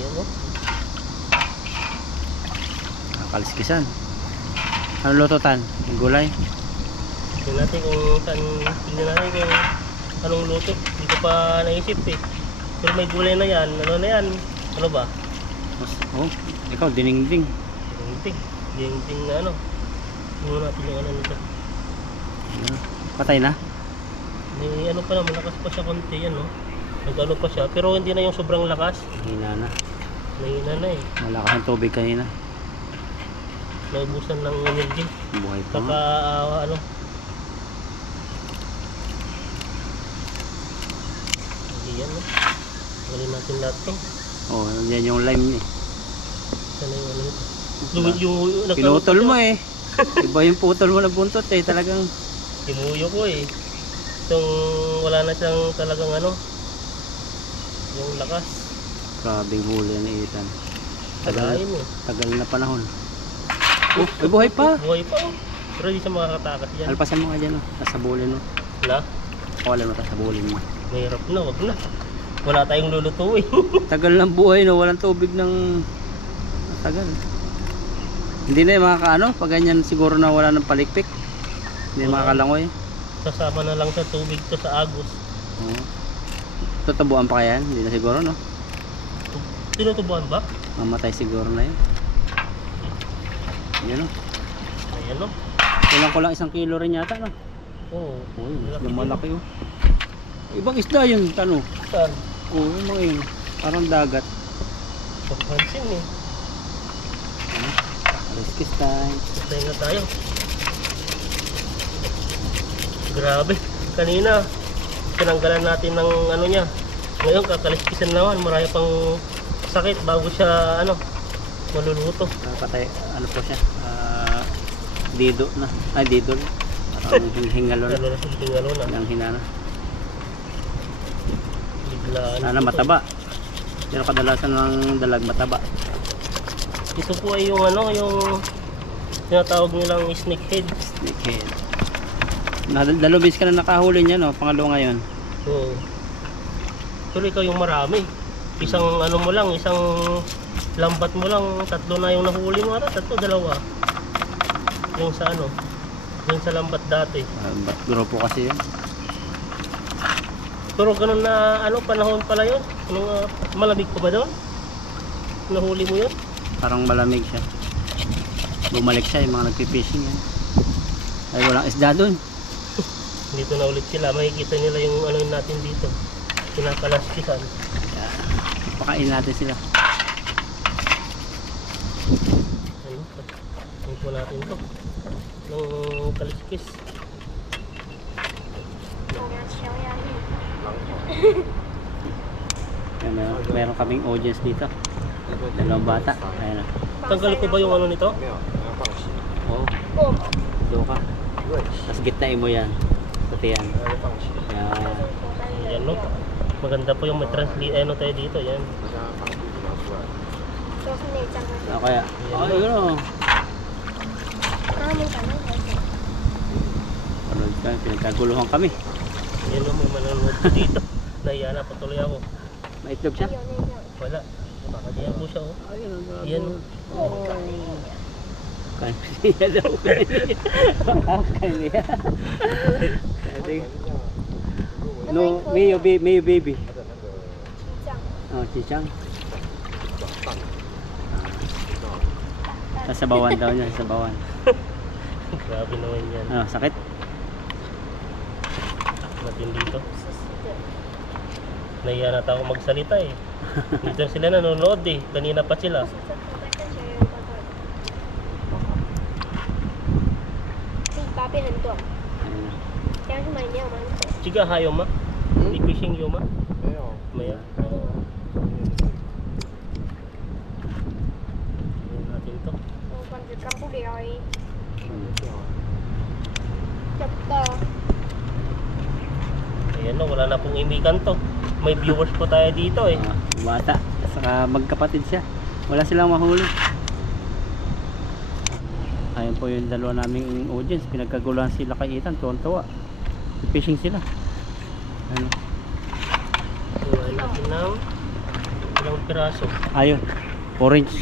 Ayan o. Nakaliskisan. Ano luto tan? Yung gulay? Tingnan natin kung saan, tingnan natin kung anong luto. Hindi ko pa naisip eh. Pero may gulay na yan. Ano na yan? Ano ba? Oh, ikaw diningding. Dingting. Dingting na ano. Tingnan natin yung ano nito. Patay na? May ano pa naman, lakas pa siya konti yan no. Nag-ano pa siya. Pero hindi na yung sobrang lakas. Hina na. Mahina na eh. Malakas ang tubig kanina. Naubusan ng energy. Buhay pa Saka nga. ano. Ayan no. Galing natin lahat to. Oh, yan yung lime eh. Sana yung ano nito. Pinutol mo eh. Iba yung putol mo na buntot eh. Talagang Tinuyo ko eh. Itong wala na siyang talagang ano. Yung lakas. grabing huli ni Ethan. Tagayin eh. Tagal na panahon. Oh, ay buhay pa. Buhay pa oh. Pero hindi siya makakatakas yan. Alpasan mo ka dyan oh. Tasabulin mo. Wala. Wala mo tasabulin mo. Mahirap na. Wag na. Wala tayong lulutuin. Tagal ng buhay no. Walang tubig ng tagal. Hindi na yung makakaano. Pag ganyan siguro na wala ng palikpik. Hindi makakalangoy. Sasama na lang sa tubig to sa agos. Oo. Tutubuan pa kaya yan? Hindi na siguro no. Tinutubuan ba? Mamatay siguro na yun. Yan o. Ayan no. Kulang 1 kilo rin yata no. Oo. Uy, mas lumalaki oh. Ibang isda yun, tano. Saan? Oo, yung mga yun. Parang dagat. Papansin eh. Rescue time. Patay na tayo. Grabe. Kanina, tinanggalan natin ng ano niya. Ngayon, kakaliskisan naman. Marami pang sakit bago siya ano, maluluto. Patay, ano po siya? Dido na. Ay, didol. Parang hingalo na. Lalo na sa tingalo na. Ang hinana. Biglaan. Sana mataba. Pero kadalasan ng dalag mataba. Ito po ay yung ano, yung tinatawag nilang snakehead. Snakehead. Dalubis ka na nakahuli niya no? Pangalawa ngayon. Oo. Pero ikaw yung marami. Isang ano mo lang, isang lambat mo lang, 3 na yung nahuli mo ata, 3, 2. Yung sa ano, yung sa lambat dati. Ba't grupo kasi yun? Pero ganun na ano, panahon pala yun. Anong, malamig pa ba doon? Nahuli mo yun? Parang malamig siya. Bumalik siya yung mga nagpipishing yan. Ay walang isda dun. Dito na ulit sila, makikita nila yung ano natin dito. Pinakalaskisan. Pakain natin sila. Ayun, ayun po natin to. Ng kaliskis. Yan, meron kaming audience dito. 2 bata. Ayan na. Tanggal ko ba yung ano nito? Oo. Doon ka. Tapos gitnain mo yan. Pati yan. Yan. Ayan no. Maganda po yung may translate, ano tayo dito, yan. 都是内脏那 Ano 种。 kaya? Ay, yun o. 他们反正很少。 Panood ka, pinagkaguluhan kami. Yan o, may manonood po dito. Nahiya na, patuloy ako. May itlog siya? 有内脏。 Wala. Makadiyan po siya, oh. Ayun o. Yan o. Kain siya daw. Kain niya. No, Mayo baby. 鸡酱。 Oh, chichang. Sasabawan daw niya, sasabawan. Grabe naman yan. Ano, sakit? Natin dito. 湿湿的。 Nahiya na ako magsalita eh. Dito sila nanonood eh. Kanina pa sila. 是这口袋看起来有点怪怪的。第八变很短， Ayun na. 等下去买尿吗？ Chiga, hayo ma? Di fishing yo ma? 没有， Maya. Ayan natin to. 我感觉干不了哎， Hmm. 找不到。 Ayan o, wala na pong imikan to. May viewers po tayo dito eh. Bata. Saka magkapatid siya. Wala silang mahuli. Ayun po yung dalawa naming audience. Pinagkaguluhan sila kay Ethan. Tuwan-tuwa. Fishing sila. Ano? Iwain natin ng ilang piraso. Ayun. Orange.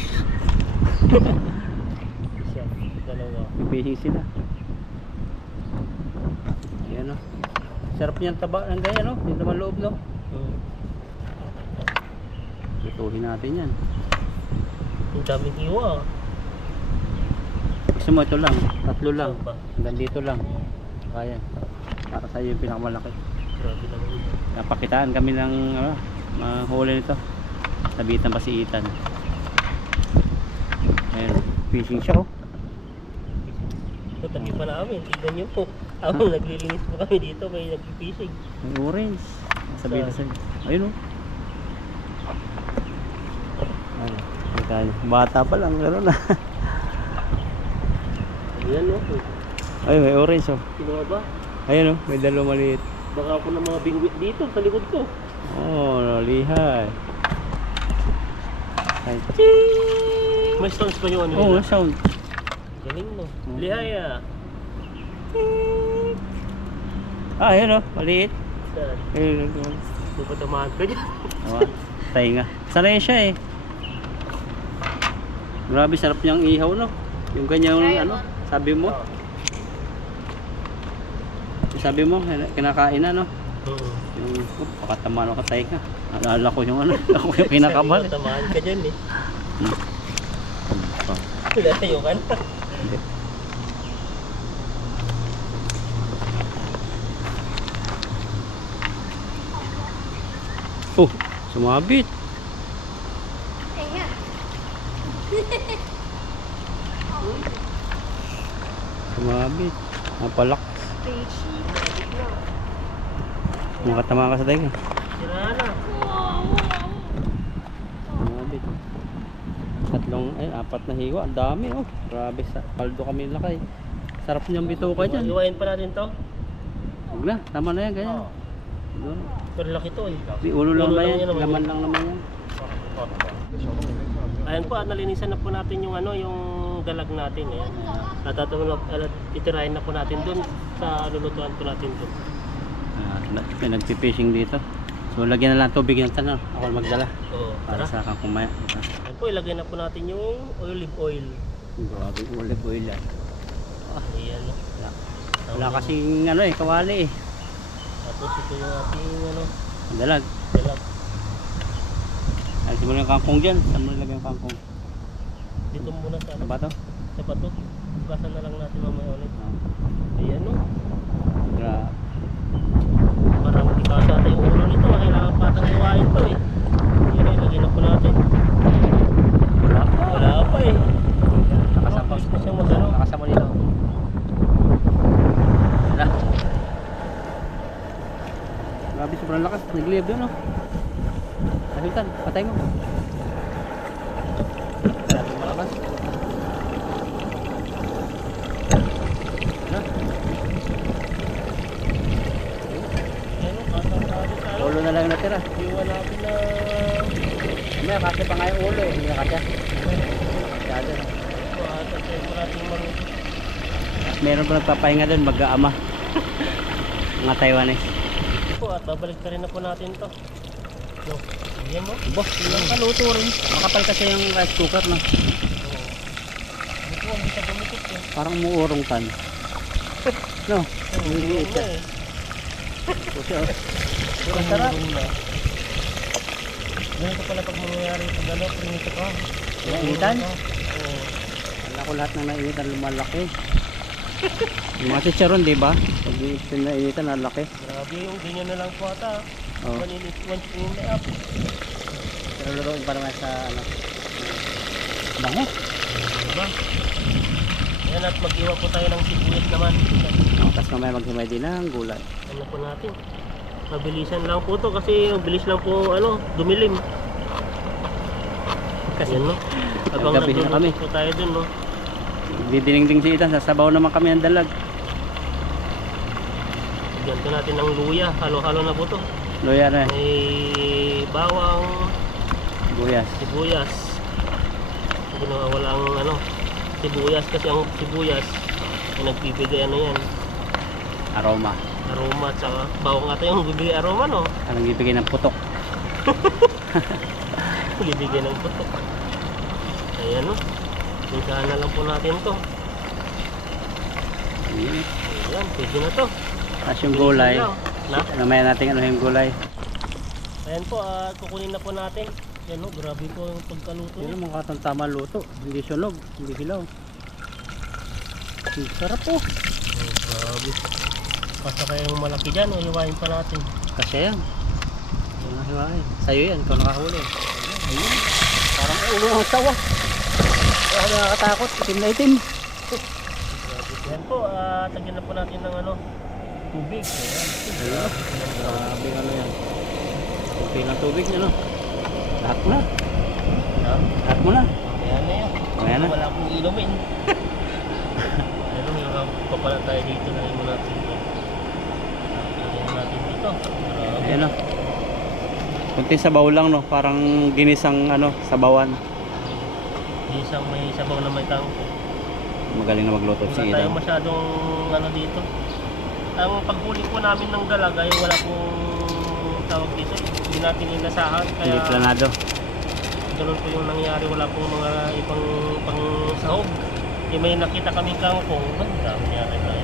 Isa, dalawa. Fishing sila. Ayan o. Sarap niyang taba ng ganyan o. Dito naman loob no. Hmm. Lutuhin natin yan. Ang daming hiwa. Gusto mo ito lang. Tatlo lang. Saan ba? Hanggang dito lang. Kaya. Para sa iyo yung pinakamalaki. Grabe naman yun. Napakitaan kami ng mahuli nito. Sabitan pa si Ethan. Ayan. Fishing siya oh. Ito, tabi pa namin. Tignan nyo po. Habang naglilinis po kami dito, may nag-fishing. May orange. Sabitan sa ayun oh. Ayun. Bata pa lang. Gano'n na. Ayan o. Ayun may orange oh. Sino ba? Ayun oh. May dalawa maliit. Baka ako ng mga bingwit dito sa likod ko. Oh, lihay. Ay. May stones pa yun. Oh, sound. Galing mo. Lihay ah. Ah, ayun oh. Maliit. Saan? Ayun. Di ba tamahan ka dyan? Oh, tainga. Sanay siya eh. Grabe sarap niyang ihaw no. Yung kanyang ano, sabi mo. Sabi mo kinakain na no. Oo. Yung pakatama no katay ka. Alala ko yung ano, ako yung kinakabal. Tamahan ka dyan eh. Oh. Layo ka na. Hindi. Oh, sumabit. 等一下， Sumabit. Napalak. 北七肉。 Makatama ka sa tainga. Sira na. Sumabit. Tatlong, ay, apat na hiwa. Ang dami oh. Grabe, paldo kami lakay. Sarap niyang bituka dyan. Iwain pa natin to. Huwag na, tama na yan, ganyan. Doon. Pero laki to eh. Di, ulo lang Ulo ba lang yan? yan naman Laman yan. lang naman yan. Ayan po, at nalinisan na po natin yung ano, yung dalag natin eh. At titirahin na po natin dun sa lulutuan po natin dun. May nagpipishing dito. So lagyan na lang tubig yung tanong. Ako magdala. Oo, Para tara. sa kang kumaya. Ayan po, ilagay na po natin yung olive oil. Grabe olive oil yan. Ayan o. Wala kasing ano eh, kawali eh. Tapos ito yung ating ano, Ang dalag. dalag. Ay, simula yung kangkong dyan. Saan mo nilagay yung kangkong? Dito muna sa Sa ano, bato? sa bato. Bukasan na lang natin mamaya ulit. Oh. Ayan o. Grabe. Parang hindi kasata yung ulo nito. Kailangan patang iwain to eh. Yan eh, lagyan na po natin. Wala. Wala pa eh. Nakasama. Gusto siyang magano. Nakasama dito. Wala. Grabe, sobrang lakas. Nag-live doon oh. Sabitan, patay mo. Grabe malakas. Wala. Ayan o, kasama tayo tayo. Ulo na lang natira. Meron pa nagpapahinga doon, mag-aama. Mga Taiwanese. Po, at babalik na rin na po natin to. No, yan mo. Boss, yung kaluto rin. Makapal kasi yung rice cooker, no? Ano po, hindi siya gumikit eh. Parang muurong tan. No? Hindi ito. Puti, oh. Ang sarap. Ganito pala pag mangyayari pag ano, prinito ka. Nainitan? Oo. Wala ko lahat ng nainitan lumalaki. Yung mga chicharon, di ba? Pag nainitan, nalaki. Grabe yung ganyan na lang po ata. Oh. 1 in 1 up. Pero luruin pa naman sa ano. Bango. Diba? Ayan at mag-iwa po tayo ng sibuyas naman. Tapos mamaya maghimay din ng gulay. Ano po natin? Mabilisan lang po to kasi mabilis lang po ano, dumilim. Kasi no? Habang gabi na kami. nagluluto po tayo dun no? Didiningding si Itan, sasabaw naman kami ang dalag. Ganto natin ng luya. Halo-halo na po to. Luya na, May bawang, buyas. sibuyas. Hindi na walang ano, sibuyas kasi ang sibuyas ay nagbibigay ano yan, Aroma. aroma at saka bawang ata yung bibigay aroma no? Anong bibigay ng putok. Bibigay ng putok. Ayan no. Minsahan na lang po natin to. Ayan. Ayan, pwede na to. Tapos yung gulay. Bilisan lang. Na? Mamaya natin ano yung gulay. Ayan po, kukunin na po natin. Yan no, grabe po yung pagkaluto Yun niya. ang mga tama luto. Hindi sunog, hindi hilaw. Ang sarap po. Oh, grabe. Basta kayong malaki dyan, hiwain pa natin. Kasi yan. Yung nahiwain. Sa'yo yan, ikaw nakahuli. Ayun. Parang ulo ng sawa. Kaya nakakatakot. Itim na itim. Grabe. Yan po, tagyan na po natin ng ano, tubig. Ayan. Ayun. Grabe ano yan. Okay ng tubig niya, no? Lahat mo na. Na? Lahat mo na. Ayan na yan. Ayan na. Wala akong inumin. Ano, may pa pala tayo dito na imo natin ito. Ayan natin dito. Grabe. Ayan, no? Kunti sabaw lang, no? Parang ginisang ano, sabawan. Isang may sabaw na may tangko. Magaling na magluto si Wala tayo Idan. masyadong ano dito. Ang paghuli po namin ng dalaga ay wala pong tawag dito. Hindi natin inasahan. Hindi Kaya planado. ganun po yung nangyari. Wala pong mga ibang pang sahog. May nakita kami kangkong. Ang dami nangyari tayo.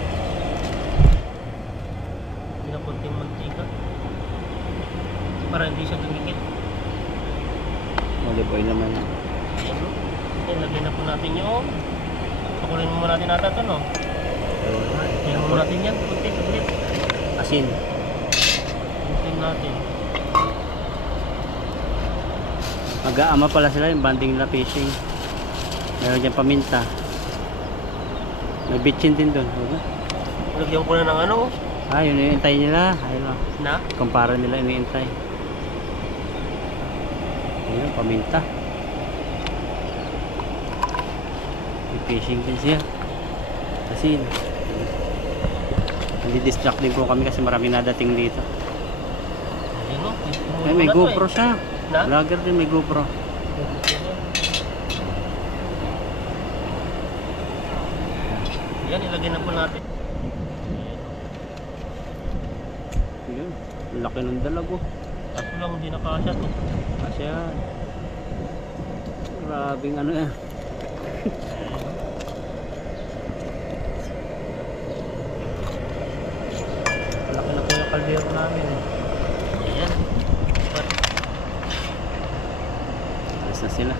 Pinapunting mantika. Para hindi siya gumikit. Olive oil naman. Ayan no. Ayan, lagyan na po natin yung pakulin mo natin ata ito no. Ayan mo natin yan. Kunti, saglit. Asin. Kunti natin. Mag-aama pala sila yung banding nila fishing. Meron dyan paminta. May bitchin din doon. Lagyan ko na ng ano. Ah, yun yung intay nila. Ayun o. Na? Kumpara nila iniintay. Ayun, paminta. May fishing din siya. Asin. Hindi distract din po kami kasi marami nadating dito. Ayan no. Ay, may GoPro siya. Na? Vlogger din, may GoPro. Yan, ilagay na po natin. Yun. Laki ng dalag oh. Kaso lang hindi nakasya to. Kasi yan. Grabing ano yan. Laki na po yung kaldero namin eh. Ayan. Alas na sila.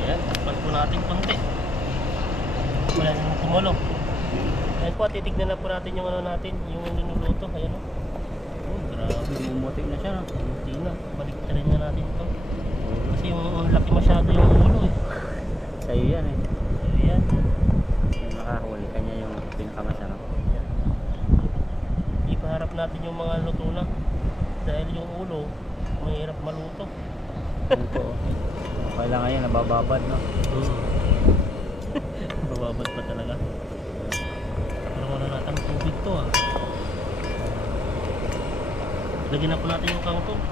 Ayan, takpan po natin konti. Wala nang kumulo. Ayan po, titignan na po natin yung ano natin, yung niluluto. Ayan o. Oh, grabe. Bumuti na siya no? Hindi na. Balik na rin na natin ito. Kasi yung laki masyado yung ulo eh. Sa'yo yan eh. Ayan. Yung makahuli ka niya yung pinakamasarap. Ayan. Ipaharap natin yung mga luto na. Dahil yung ulo, mahirap maluto. Ano po oh. Kailangan yan, nabababad no? Bababad pa talaga. Pero wala natin tubig to ah. Lagyan na po natin yung kangkong.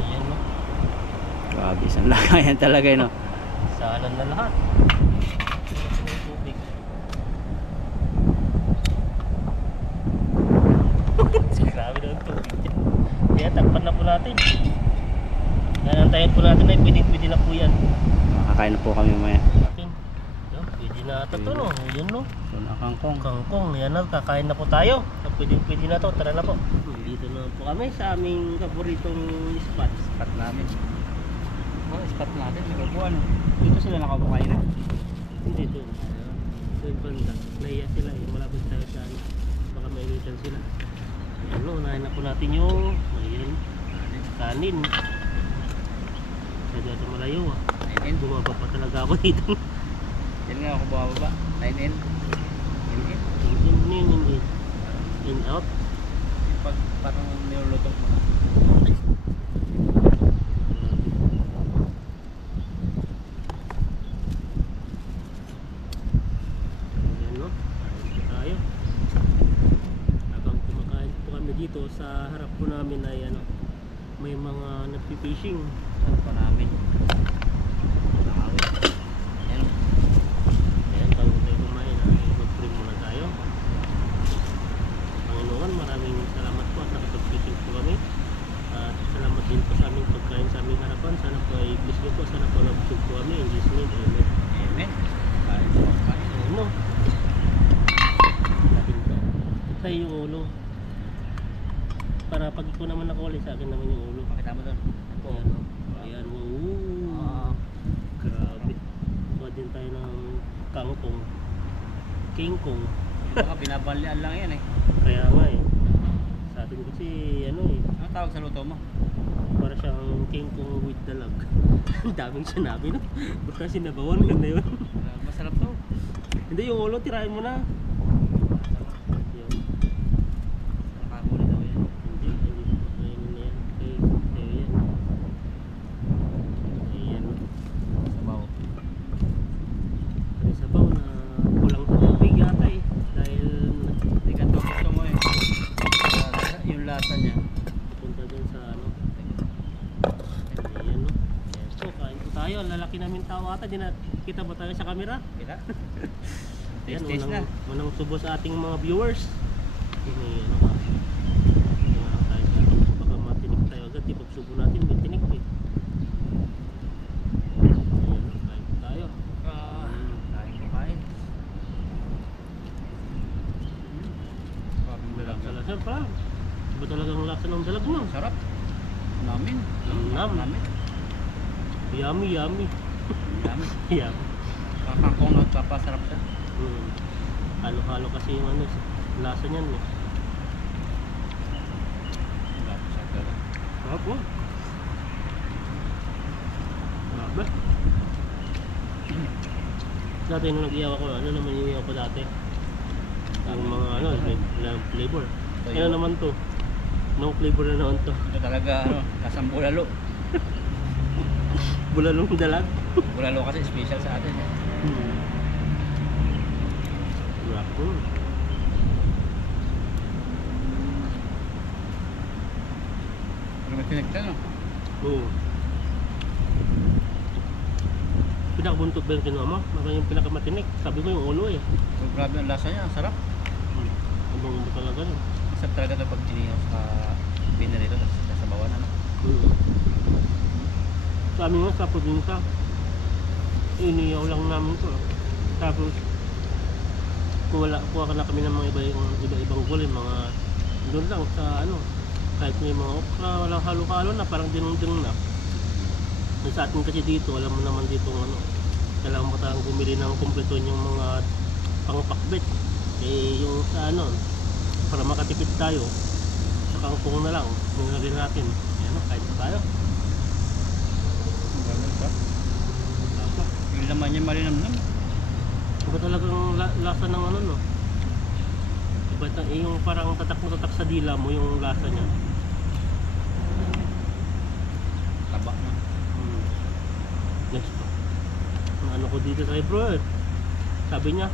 Ayan no. Grabe, isang lakayan talaga no? Daanan na lahat. May tubig. Grabe na ang tubig dyan. Kaya takpan na po natin. Nanantayan po natin ay pwede na po yan. Makakain na po kami mamaya. Natin. Yan, pwede na ito to no. Yan no. So, nakangkong. Kangkong. Yan na. Kakain na po tayo. Pwede na to. Tara na po. Dito na po kami sa aming paboritong spot. Spot namin. Oh, spot natin. Nagkabuan. Dito sila nakabukain na. Hindi doon. Sa banda. Nahiya sila eh. Malapit tayo sa ano. Baka mainitan sila. Ano, unahin na po natin yung ayan. Kanin. Sadya ito malayo ah. 9N. Bumaba pa talaga ako dito. Yan nga ako bumababa. 9N. 9N. In out. Pag parang niluluto mo na. Ayan no. Ayun po tayo. Habang kumakain po kami dito sa harap po namin ay ano, may mga nagpipishing. Spot pa namin. Nakawit. Yan. Ayan, bago tayo kumain ay mag-pray muna tayo. Panginoon, maraming salamat po at nakapag-fishing po kami. At salamat din po sa aming pagkain sa aming harapan. Sana po ay bless niyo po. Sana po nabusog po kami. In Jesus' name, amen. Amen. Kain po. Kain. Ayan mo. Atin to. Tayo yung ulo. Para pag ikaw naman nakuli, sa akin naman yung ulo. Pakita mo doon. Ayan. Ayan. Wow. Grabe. Kuha din tayo ng kangkong. King Kong. Baka binabanlian lang yan eh. Kaya nga eh. Sa atin kasi ano eh. Ano tawag sa luto mo? Para siyang king kong with dalag. Ang daming sinabi no. Basta sinabawan yun na yun. Masarap to. Hindi yung ulo tirahin mo na. Yun. Nakakulit ako yan. Hindi ayun na yan. Okay. Ayun yan. Ayan. Sabaw. May sabaw na kulang sa tubig yata eh. Dahil Hindi ka to gusto mo eh. Yung lasa niya. punta dun sa ano. Ayan no. Ayan po, kain po tayo. Ang lalaki namin tao ata. Di na kita ba tayo sa camera? Kita? Ayan, Taste na. unang subo sa ating mga viewers. Ini ano ka. Tingnan tayo sa ating baka matinik tayo agad. Di pagsubo natin may tinik eh. Ayan, kain po tayo. Kain ko kain. Lasa pa. Iba talagang lasa ng dalag mo. Sarap. Namin. Nam. Namin. Yummy, yummy. Namin. Yummy. Kakangkong nagpapasarap siya. Halo-halo kasi yung ano, lasa niyan eh. Sarap talaga. Sarap po. Grabe. Dati nung nag-iyaw ako, ano naman yung iyaw ko dati? Yung mga ano, may flavor. Ano naman to? No flavor na naman to. Ito talaga ano, lasang bulalo. Bulalong dalag. Bulalo kasi special sa atin eh. Grabe. Pero may tinigtan no? Oo. Pinakabuntog ba yung kinuha mo? Maka yung pinakamatinik. Sabi ko yung ulo eh. So, grabe ang lasa niya, sarap. Ang bungo talaga no. Masarap talaga ito pag tinihaw sa binarito tapos sa bawan ano. Sa amin nga sa probinsya, iniyaw lang namin to. Tapos kuha ka na kami ng mga iba-ibang gulay, mga doon lang sa ano, kahit may mga okra, walang halo-halo na, parang dinong-dinong na. Sa atin kasi dito, alam mo naman dito ano, kailangan mo tayong bumili ng kumpleto yung mga pangpakbet. Eh yung sa ano, para makatipid tayo, sa kangkong na lang, nilagyan natin. Ayan, kahit pa tayo. Grabe ito. Yung laman niya malinamnam. Iba talagang lasa ng ano no. Iba yung parang tatak mo tatak sa dila mo yung lasa niya. Taba na. Next po. Ano ko dito kay bro eh. Sabi niya,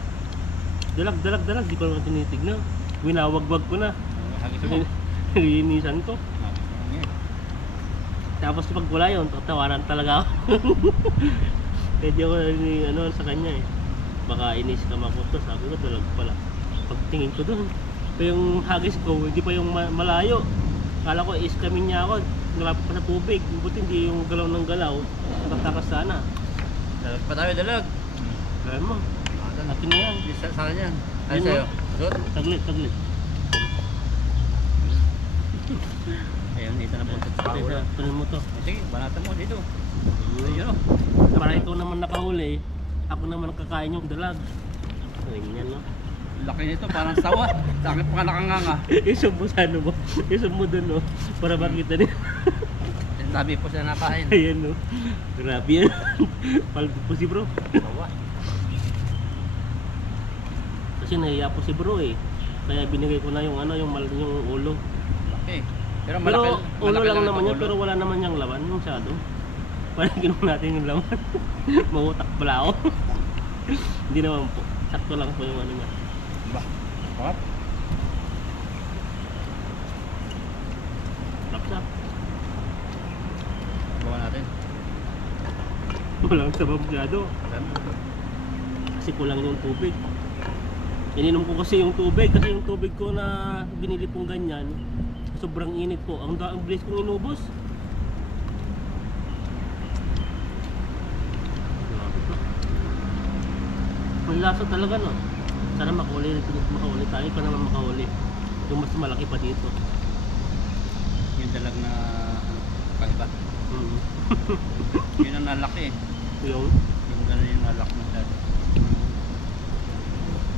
dalag, di ko naman tinitignan. Winawagwag ko na. Hagis mo. Linisan ko. Hagis mo yan. Tapos pag wala yun, tatawanan talaga ako. Pwede ako ano sa kanya eh. Baka inis ka makuto. Sabi ko dalag pala. Pagtingin ko doon, pa yung hagis ko, hindi pa yung malayo. Kala ko is kami niya ako. Nalapit pa sa tubig. Buti hindi yung galaw ng galaw. Nakatakas sana. Dalag pa tayo, dalag. Kaya mo. Akin na yan. Sa kanya. Ay, Yun, sa'yo. no? Taglit. Ayun, ito na po sa paulo. Tuloy mo to. Sige, banatan mo dito. Ayun o. Para ikaw naman nakahuli, ako naman kakain yung dalag. Ganyan no. Laki nito, parang sawa. Sa akin pa ka nakanganga. Isum mo sa ano mo. Isum mo dun no. Para makita niya. Sabi po siya nakain. Ayan no. Grabe yan. Palpit po si bro. Sawa. Kasi nahiya po si bro eh. Kaya binigay ko na yung ano, yung ulo. Laki. Pero Pero malaki, ulo lang ito, naman yun, ulo. pero wala naman yung laman, yung shadow. Parang ginawa natin yung laman. Mautak pala ako. Hindi naman po. Sakto lang po yung ano niya. Ba? Sarap. Lapsa. Bawa natin. Walang sabang shadow. Kasi kulang yung tubig. Ininom ko kasi yung tubig. Kasi yung tubig ko na binili pong ganyan, sobrang init po. Ang bilis kong inubos. May lasa talaga no. Sana makahuli tayo pa naman makahuli. Yung mas malaki pa dito. Yung dalag na kaiba. Yun ang nalaki eh. Yung Yung gano'n yung nalaki mo dati.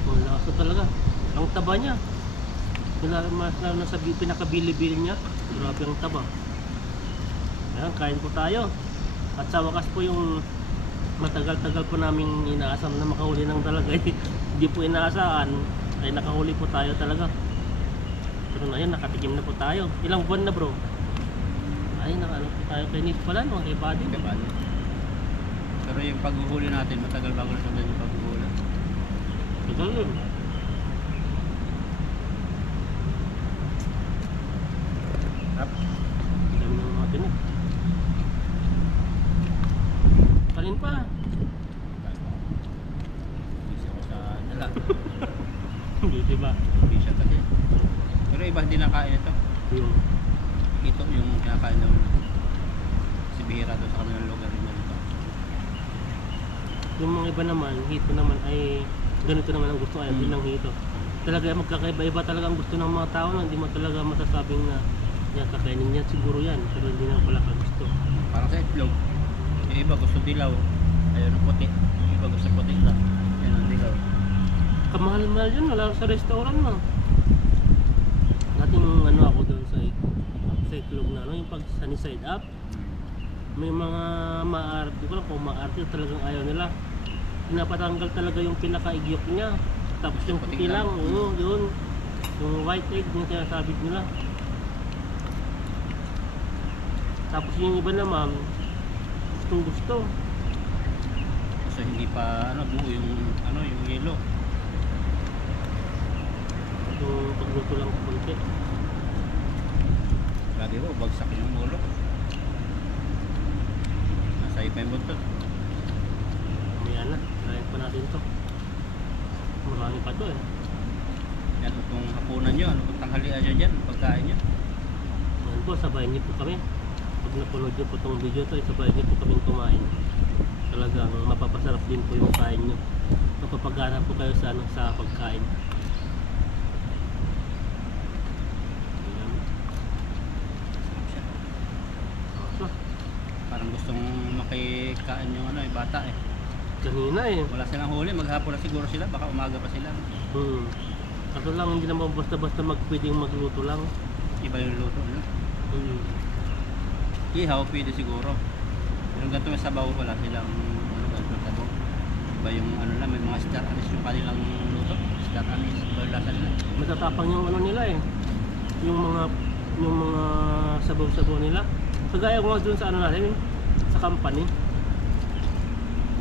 ang lasa talaga. Ang taba niya. Mas lalo na sa pinakabili-bili niya. Grabe ang taba. Ayan, kain po tayo. At sa wakas po yung matagal-tagal po namin inaasam na makahuli ng talaga. Hindi po inaasahan. Ay nakahuli po tayo talaga. Pero na yun, nakatikim na po tayo. Ilang buwan na bro? Ay, nakano po tayo kay Nick pala, no? Kay Buddy. Kabali. Pero yung paghuhuli natin, matagal bago sundan yung paghuhuli. Ito yun. Sarap. Ang dami ng mga tinik. Kanin pa. Isa ko sa dala. Hindi, diba? Hindi siya kasi. Pero iba hindi nakain ito. Yung Ito yung kinakain daw si Bihira doon sa kanilang lugar rin dito. yung mga iba naman, hito naman ay ganito naman ang gusto, ayaw din ng hito. Talaga magkakaiba-iba talaga ang gusto ng mga tao na hindi mo talaga masasabing na yan, kakainin niya siguro yan, pero hindi na pala gusto. Parang sa itlog. Yung iba gusto dilaw. Ayaw ng puti. Yung iba gusto puti lang. Yan ang dilaw. Kamahal-mahal yun, wala sa restaurant na. Dating ano ako doon sa itlog na ano, yung pag sunny side up, may mga maarte ko lang kung maarte talagang ayaw nila. Pinapatanggal talaga yung pinakaigyok niya. Tapos yung puti lang, oo, yun. Yung white egg yung sinasabit nila. Tapos yung iba naman, gustong gusto. Kasi hindi pa ano buo yung ano yung yelo. Yung pagluto lang konti. Lagi mo bagsak yung ulo. Nasa ipa yung buntot. Mamaya na, kaya pa natin to. Marami pa to eh. Yan itong hapunan nyo. Ano kung tanghalian nyo dyan? Pagkain nyo. Yan po, sabayan niyo po kami. Pag napanood niyo po itong video to, sabayan niyo po kami kumain. Talagang mapapasarap din po yung kain niyo. Mapapagana po kayo sa, ano, sa pagkain. Ayan. Sarap siya. So, Parang gustong makikain yung ano, yung bata eh. kanina eh. Wala silang huli. Maghapon na siguro sila. Baka umaga pa sila. Kaso lang, hindi naman basta-basta pwedeng magluto lang. Iba yung luto. Ano? Ihaw pwede siguro. Pero ganito may sabaw wala silang ano, ganito sabaw. Iba yung ano lang, may mga star anise yung kanilang luto. Star anise, iba yung lasa nila. Matatapang yung ano nila eh. Yung mga sabaw-sabaw nila. Kagaya ko nga dun sa ano natin, sa company.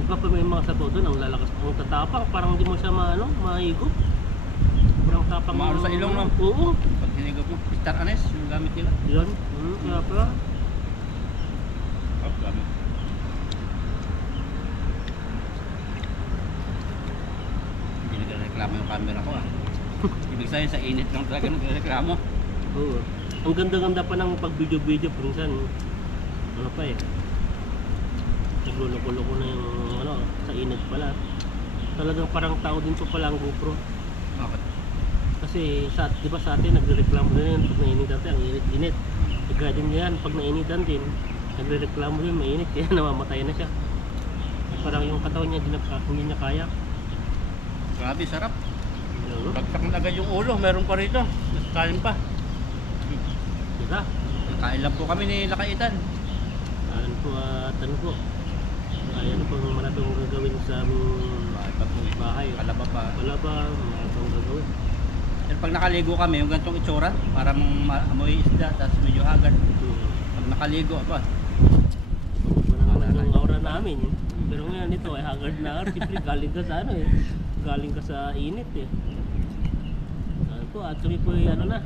Pagka may mga sabaw dun, ang lalakas, ang tatapang, parang hindi mo siya mahigop. Parang tapang. Maano sa ilong, no? Oo. Pag hinigop mo, star anise yung gamit nila. Yun. Kaya pala. Oh, gamit. Kasama yung camera ko ah. Ibig sabihin sa init lang talaga nagreklamo. Oo. Ang ganda-ganda pa ng pag-video-video minsan. Ano pa eh. Nagluloko-loko na yung ano, sa init pala. Talagang parang tao din po pala ang GoPro. Bakit? Kasi di ba sa atin nagrereklamo din yan pag nainitan tayo, ang init-init. Kaya din yan, pag nainitan din, nagrereklamo din, mainit, kaya namamatay na siya. Parang yung katawan niya, hindi niya kaya. Grabe, sarap. Ano? Bagsak na agad yung ulo, meron pa rito. Mas kain pa. Diba? Kain lang po kami ni Lakaitan. Ano po at ano po. Ay, ano po naman itong gagawin sa aming Bahay pa po eh. bahay. Kalaba pa. Wala ba? Mga itong gagawin. Pero pag nakaligo kami, yung ganitong itsura, parang amoy isda, tapos medyo haggard. Pag nakaligo, apa, Wala naman yung aura namin. Pero ngayon ito ay haggard na haggard. Siyempre galing ka sa ano eh. Galing ka sa init eh. Ano po, at kami po ay ano na.